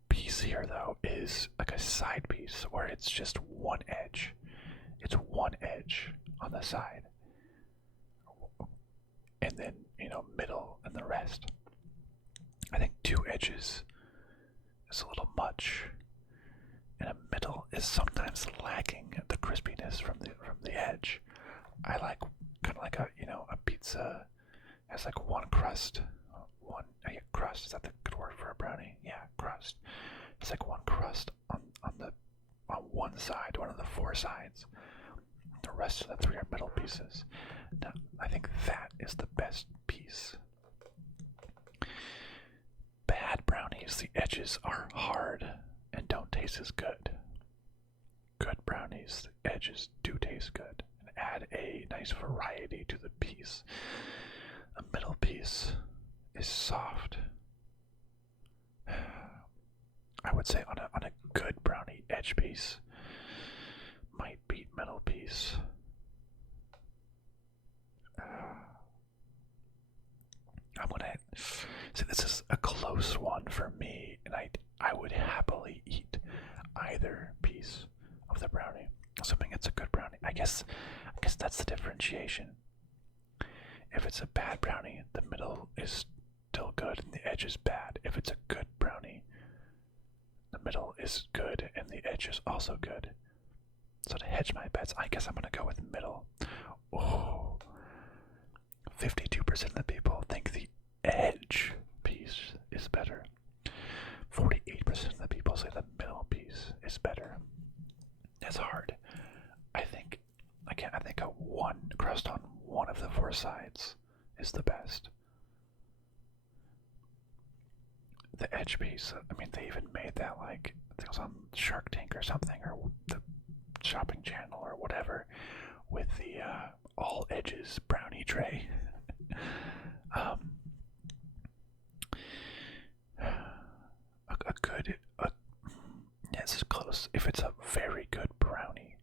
piece here, though, is like a side piece where it's just one edge. It's one edge on the side. And then, middle and the rest. I think two edges is a little much. And a middle is sometimes lacking the crispiness from the edge. I like kind of like a pizza has like one crust. Crust, is that the good word for a brownie? Yeah, crust. It's like one crust on one side, one of the four sides. The rest of the three are middle pieces. Now, I think that is the best piece. Bad brownies, the edges are hard and don't taste as good. Good brownies, the edges do taste good and add a nice variety to the piece. A middle piece is soft. I would say on a good brownie, edge piece might beat middle piece. I'm gonna say this is a close one for me, and I would happily eat either piece of the brownie, assuming it's a good brownie. I guess that's the differentiation. If it's a bad brownie, the middle is still good and the edge is bad. If it's a good brownie, the middle is good and the edge is also good. So to hedge my bets, I guess I'm gonna go with middle. Oh, 52% of the people think the edge piece is better. 48% of the people say the middle piece is better. It's hard. I think a one crust on one of the four sides is the best. The edge piece, they even made that I think it was on Shark Tank or something, or the shopping channel or whatever, with the all edges brownie tray. This is close. If it's a very good brownie,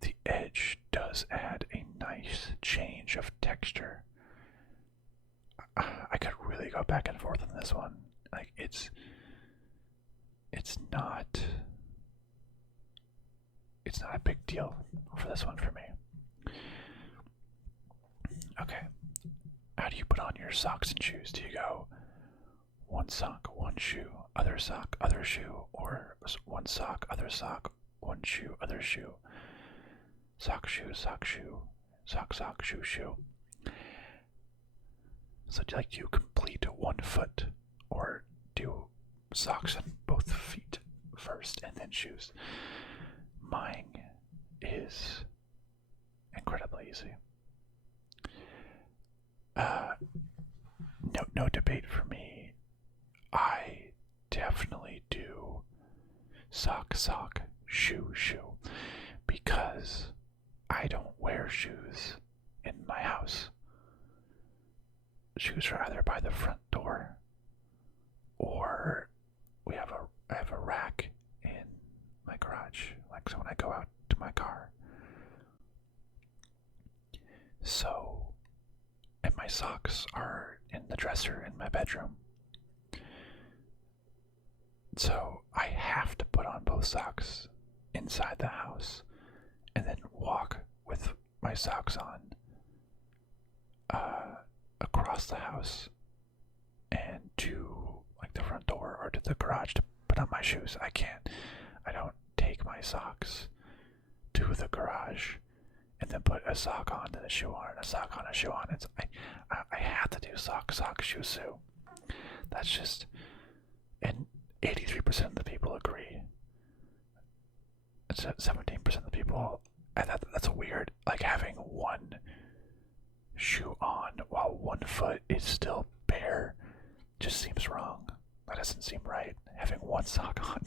the edge does add a nice change of texture. I could really go back and forth on this one. It's not a big deal for this one for me. Okay. How do you put on your socks and shoes? Do you go one sock, one shoe, other sock, other shoe, or one sock, other sock, one shoe, other shoe? Sock, shoe, sock, shoe, sock, sock, shoe, shoe. So do you complete one foot, or do socks on both feet first and then shoes? Mine is incredibly easy. No debate for me. I definitely do sock, sock, shoe, shoe, because I don't wear shoes in my house. Shoes are either by the front door, or I have a rack in my garage, so when I go out to my car. So, and my socks are in the dresser in my bedroom. So I have to put on both socks inside the house and then walk with my socks on across the house and to the front door or to the garage to put on my shoes. I don't take my socks to the garage and then put a sock on and a shoe on and a sock on a shoe on. I have to do sock, sock, shoe, shoe. That's just, and 83% of the people agree. It's 17% of the people, and that's weird. Having one shoe on while one foot is still bare just seems wrong. That doesn't seem right. Having one sock on.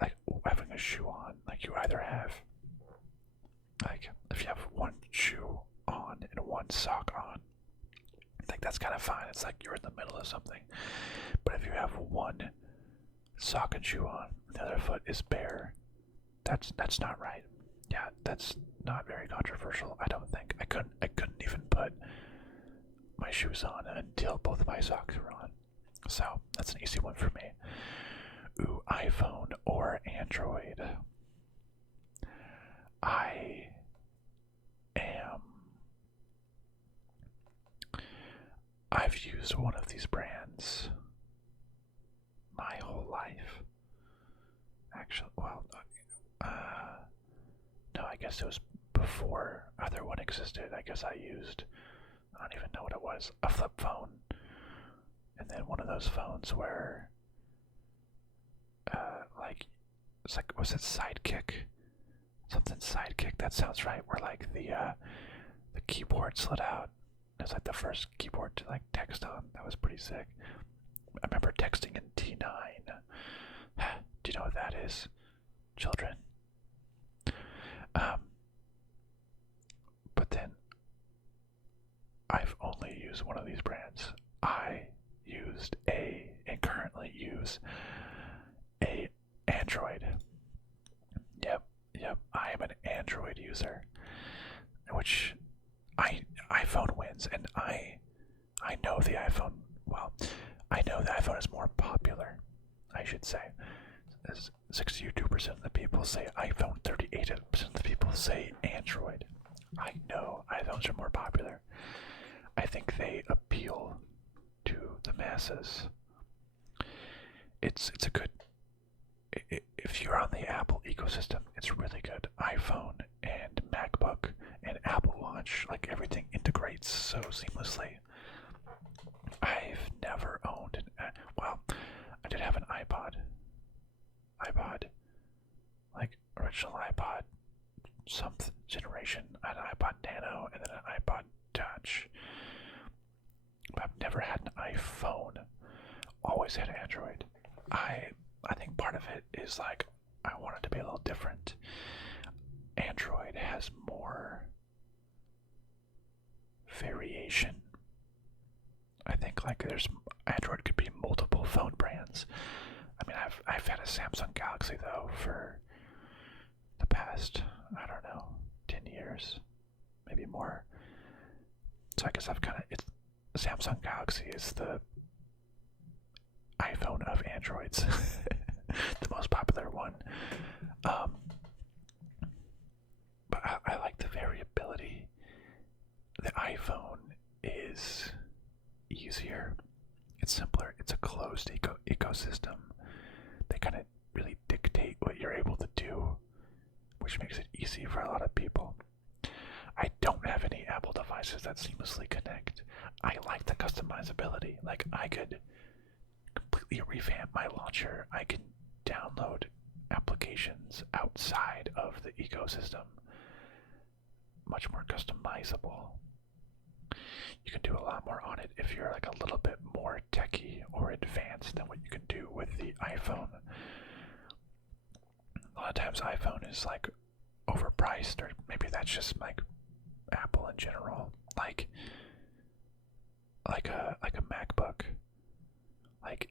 Like having a shoe on, like you either have, like if you have one shoe on and one sock on, I think that's kind of fine. It's like you're in the middle of something. But if you have one sock and shoe on, the other foot is bare, that's not right. Yeah, that's not very controversial. I don't think I couldn't even put my shoes on until both of my socks were on. So that's an easy one for me. Ooh, iPhone or Android? I am. I've used one of these brands my whole life. Actually, well, no, I guess it was before either one existed. I guess I don't even know what it was, a flip phone. And then one of those phones where, was it Sidekick? Something Sidekick, that sounds right, where like the keyboard slid out. It was like the first keyboard to like text on. That was pretty sick. I remember texting in T9. Do you know what that is? Children. But then I've only used one of these brands. I used and currently use a Android. Yep, I am an Android user, which iPhone wins, and I know the iPhone, well, I know the iPhone is more popular, I should say. 62% of the people say iPhone, 38% of the people say Android. I know iPhones are more popular. I think they appeal to the masses. It's a good, if you're on the Apple ecosystem, it's really good. iPhone and MacBook and Apple Watch, like everything integrates so seamlessly. I've never owned well, I did have an iPod, like original iPod, some generation, an iPod Nano, and then an iPod Touch. But I've never had an iPhone. Always had Android. I think part of it is like I want it to be a little different. Android has more variation. I think like Android could be multiple phone brands. I mean, I've had a Samsung Galaxy though for the past, I don't know, 10 years, maybe more. So I guess Samsung Galaxy is the iPhone of Androids, the most popular one. But I like the variability. The iPhone is easier. It's simpler. It's a closed ecosystem. They kind of really dictate what you're able to do, which makes it easy for a lot of people. I don't have any Apple devices that seamlessly connect. I like the customizability. Like I could completely revamp my launcher. I can download applications outside of the ecosystem. Much more customizable. You can do a lot more on it if you're like a little bit more techy or advanced than what you can do with the iPhone. A lot of times iPhone is like overpriced, or maybe that's just like Apple in general. Like a MacBook. Like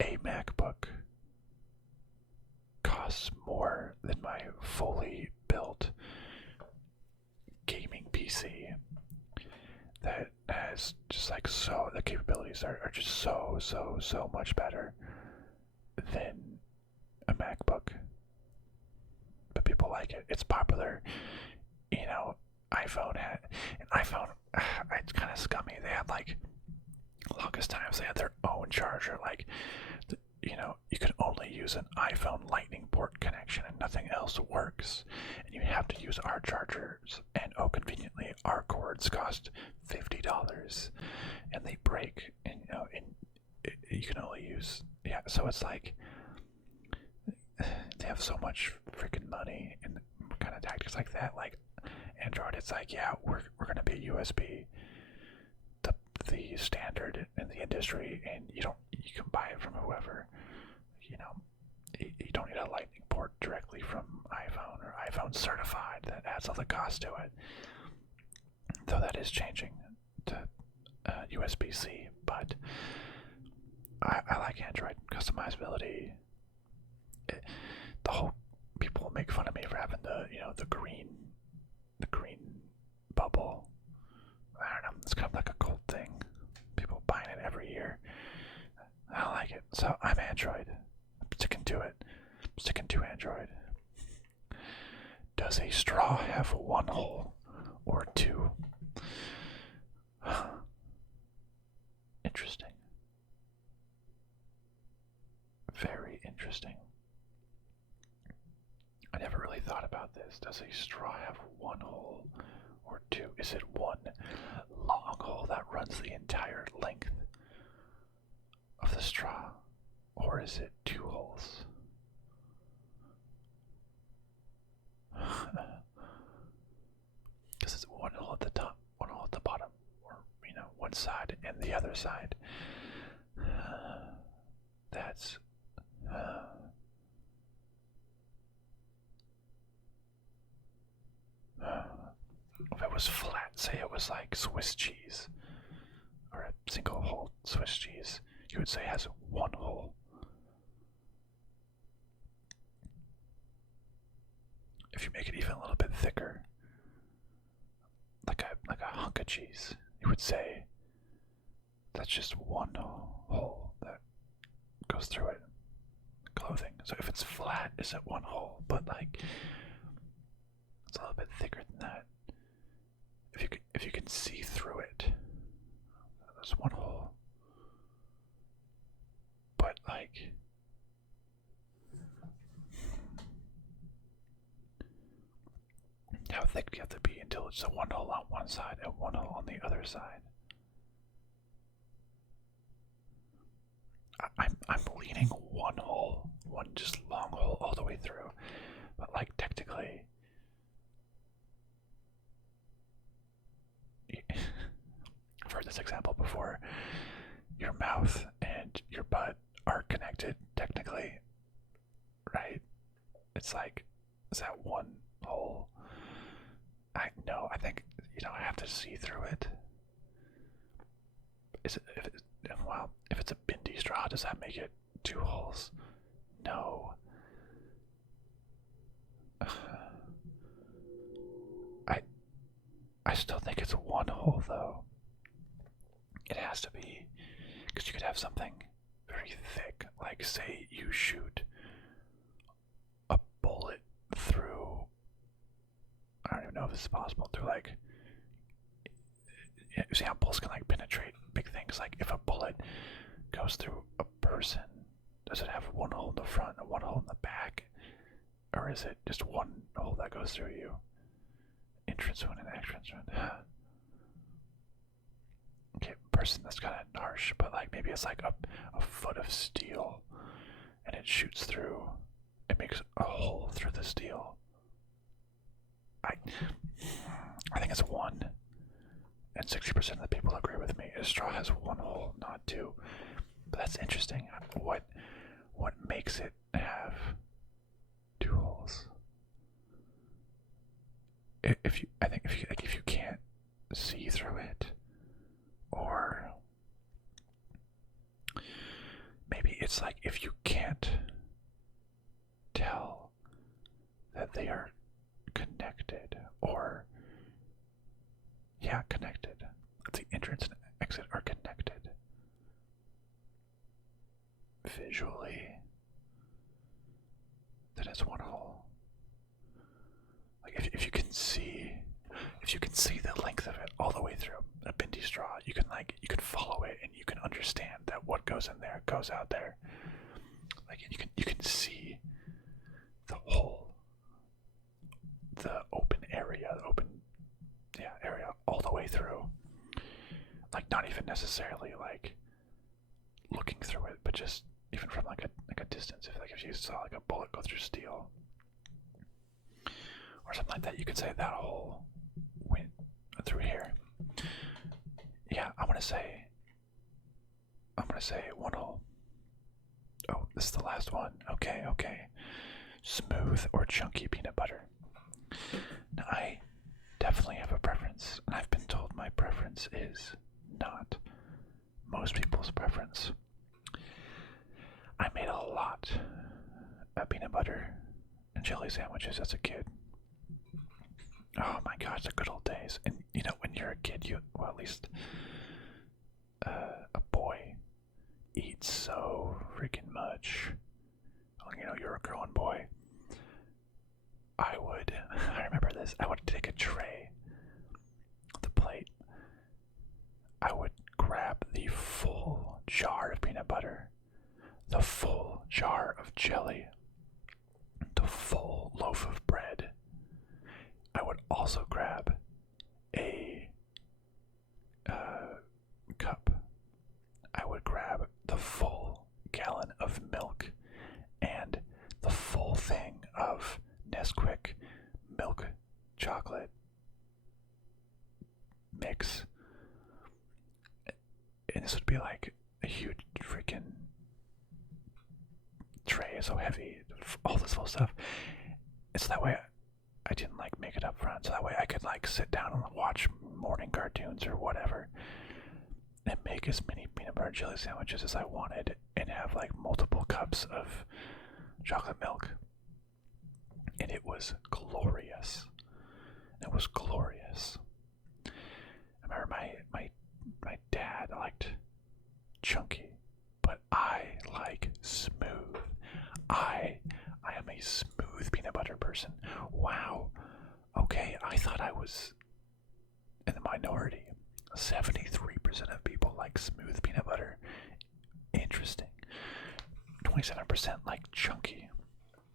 a MacBook costs more than my fully built gaming PC that has just like the capabilities are just so much better than a MacBook. But people like it. It's popular. You know, iPhone, it's kind of scummy. They had like, longest times they had their own charger. Like, you can only use an iPhone lightning port connection and nothing else works. And you have to use our chargers. And conveniently, our cords cost $50. And they break. And, you can only use, so it's like, they have so much freaking money and kind of tactics like that. Like, Android, it's like, yeah, we're gonna be USB, the standard in the industry, and you can buy it from whoever. You know, you don't need a Lightning port directly from iPhone or iPhone certified. That adds all the cost to it. Though that is changing to USB-C, but I like Android customizability. The whole people make fun of me for having the green bubble. I don't know. It's kind of like a cult thing. People buying it every year. I don't like it. So I'm Android. I'm sticking to it. I'm sticking to Android. Does a straw have one hole or two? Interesting. Very interesting. I never really thought about this. Does a straw have one hole or two? Is it one long hole that runs the entire length of the straw? Or is it two holes? Because it's one hole at the top, one hole at the bottom, or one side and the other side. That's if it was flat, say it was like Swiss cheese, or a single hole Swiss cheese, you would say it has one hole. If you make it even a little bit thicker, like a hunk of cheese, you would say that's just one hole that goes through it. Clothing. So if it's flat, is it one hole? But like it's a little bit thicker than that. If you can see through it, there's one hole. But like how thick do you have to be until it's a one hole on one side and one hole on the other side? I'm leaning one hole, one just long hole all the way through. But like technically I've heard this example before. Your mouth and your butt are connected technically, right? It's like, is that one hole? I think I have to see through it. If it's a bendy straw, does that make it two holes? No. I still think it's one hole though. It has to be, because you could have something very thick, like say you shoot a bullet through, I don't even know if this is possible, through like, you see how bullets can like penetrate big things. Like if a bullet goes through a person, does it have one hole in the front and one hole in the back? Or is it just one hole that goes through you? Entrance wound and entrance wound. Okay, person, that's kind of harsh, but like maybe it's like a foot of steel and it shoots through, it makes a hole through the steel. I think it's one, and 60% of the people agree with me. A straw has one hole, not two. But that's interesting. What makes it have two holes? If you can't see through it, or maybe it's like if you can't tell that they are connected, or connected. The entrance and exit are connected visually. Then it's one hole. Like if you can see the length of it all the way through a bendy straw, you can follow it and you can understand that what goes in there goes out there. Like you can see the hole, the open area, area all the way through. Like not even necessarily like looking through it, but just even from like a distance. If you saw like a bullet go through steel, or something like that. You could say that hole went through here. Yeah, I'm gonna say one hole. Oh, this is the last one. Okay, okay. Smooth or chunky peanut butter. Now, I definitely have a preference, and I've been told my preference is not most people's preference. I made a lot of peanut butter and jelly sandwiches as a kid. Oh my gosh, the good old days. And you know, when you're a kid, well, at least a boy eats so freaking much. Well, you know, you're a growing boy. I remember this, I would take a tray, the plate, I would grab the full jar of peanut butter, the full jar of jelly, the full loaf of bread. I would also grab a cup. I would grab the full gallon of milk and the full thing of Nesquik milk chocolate mix. And this would be like a huge freaking tray, so heavy, all this full stuff. It's that way I didn't like make it up front, so that way I could like sit down and watch morning cartoons or whatever and make as many peanut butter jelly sandwiches as I wanted and have like multiple cups of chocolate milk. And it was glorious. It was glorious. I remember my dad liked chunky, but I like smooth. I am a smooth peanut butter person. Wow. Okay, I thought I was in the minority. 73% of people like smooth peanut butter. Interesting. 27% like chunky.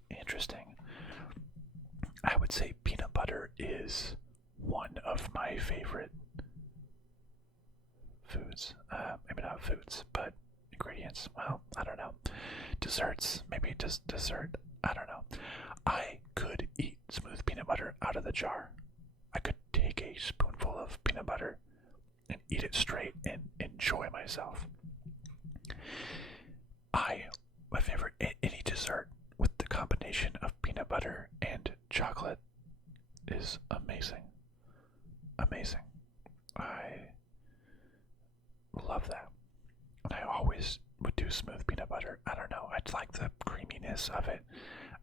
Interesting. I would say peanut butter is one of my favorite foods. Maybe not foods, but ingredients. Well, I don't know. Desserts. Maybe just dessert. I don't know. I could eat smooth peanut butter out of the jar. I could take a spoonful of peanut butter and eat it straight and enjoy myself. My favorite, any dessert with the combination of peanut butter and chocolate is amazing. Amazing. I love that. And I always would do smooth peanut butter. I don't know. I'd like the creaminess of it.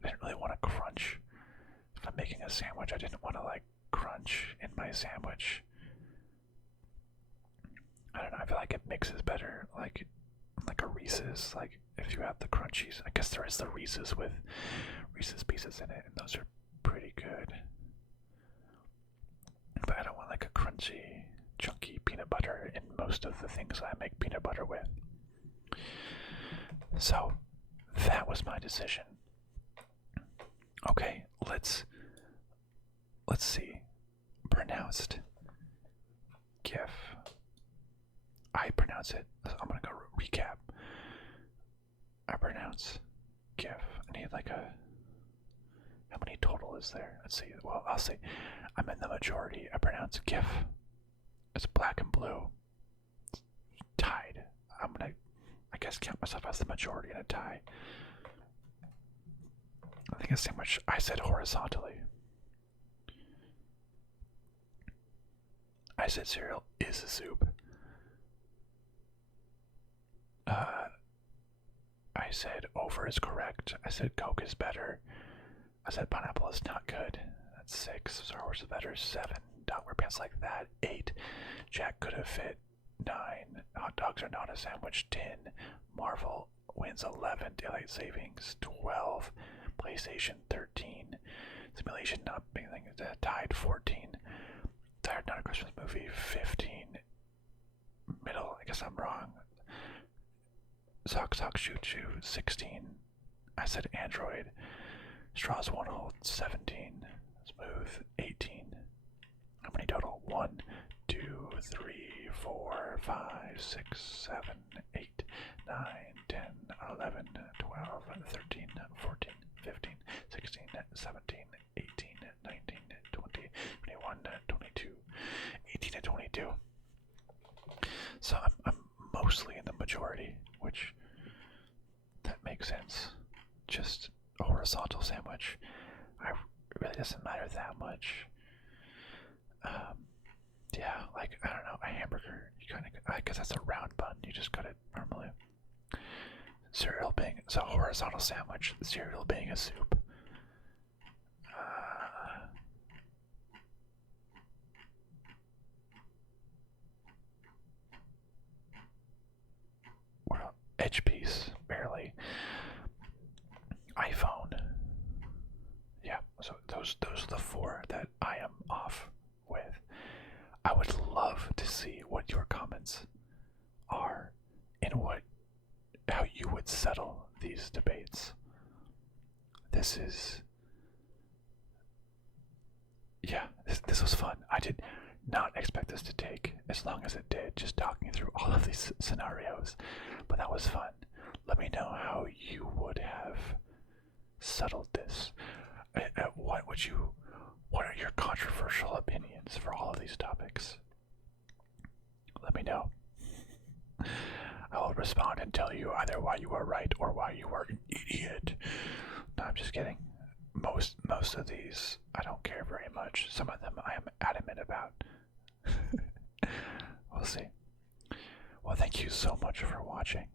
I didn't really want to crunch. If I'm making a sandwich, I didn't want to like crunch in my sandwich. I don't know. I feel like it mixes better. Like a Reese's. Like if you have the crunchies. I guess there is the Reese's with Reese's Pieces in it, and those are pretty good. But I don't want like a crunchy, chunky peanut butter in most of the things I make peanut butter with. So that was my decision. Okay, let's see. Pronounced GIF. I pronounce it. I'm gonna go recap. I pronounce GIF. I need like a. How many total is there? Let's see. Well, I'll say I'm in the majority. I pronounce GIF. It's black and blue. It's tied. I'm gonna, I guess, count myself as the majority in a tie. I think a sandwich I said horizontally. I said cereal is a soup. I said over is correct. I said Coke is better. I said pineapple is not good. That's 6. Star Wars is better. 7. Don't wear pants like that. 8. Jack could have fit. 9. Hot dogs are not a sandwich. 10. Marvel wins. 11. Daylight savings. 12. PlayStation. 13. Simulation not being tied. 14. Tired Not a Christmas Movie. 15. Middle. I guess I'm wrong. Sock Sock Shoot Shoe. 16. I said Android. Straws One Hold. 17. Smooth. 18. How many total? 1, 2, 3, 4, 5, 6, 7, 8, 9, 10, 11, 12, 13, 14, 15, 16, 17, 18, 19, just a horizontal sandwich. It really doesn't matter that much. Yeah, like, I don't know, a hamburger, you kind of, because that's a round bun, you just cut it normally. Cereal being, so horizontal sandwich, cereal being a soup. Well, edge piece, barely. iPhone. Yeah, so those are the four that I am off with. I would love to see what your comments are and how you would settle these debates. This is, yeah, this was fun. I did not expect this to take as long as it did, just talking through all of these scenarios, but that was fun. Let me know how you would have settled this. What are your controversial opinions for all of these topics? Let me know. I will respond and tell you either why you are right or why you are an idiot. No, I'm just kidding. Most of these I don't care very much. Some of them I am adamant about. We'll see. Well, thank you so much for watching.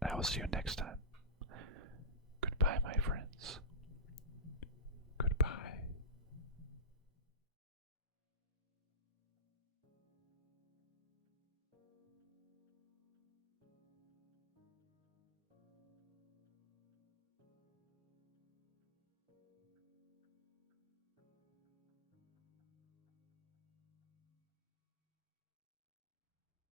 I will see you next time. Goodbye, my friends.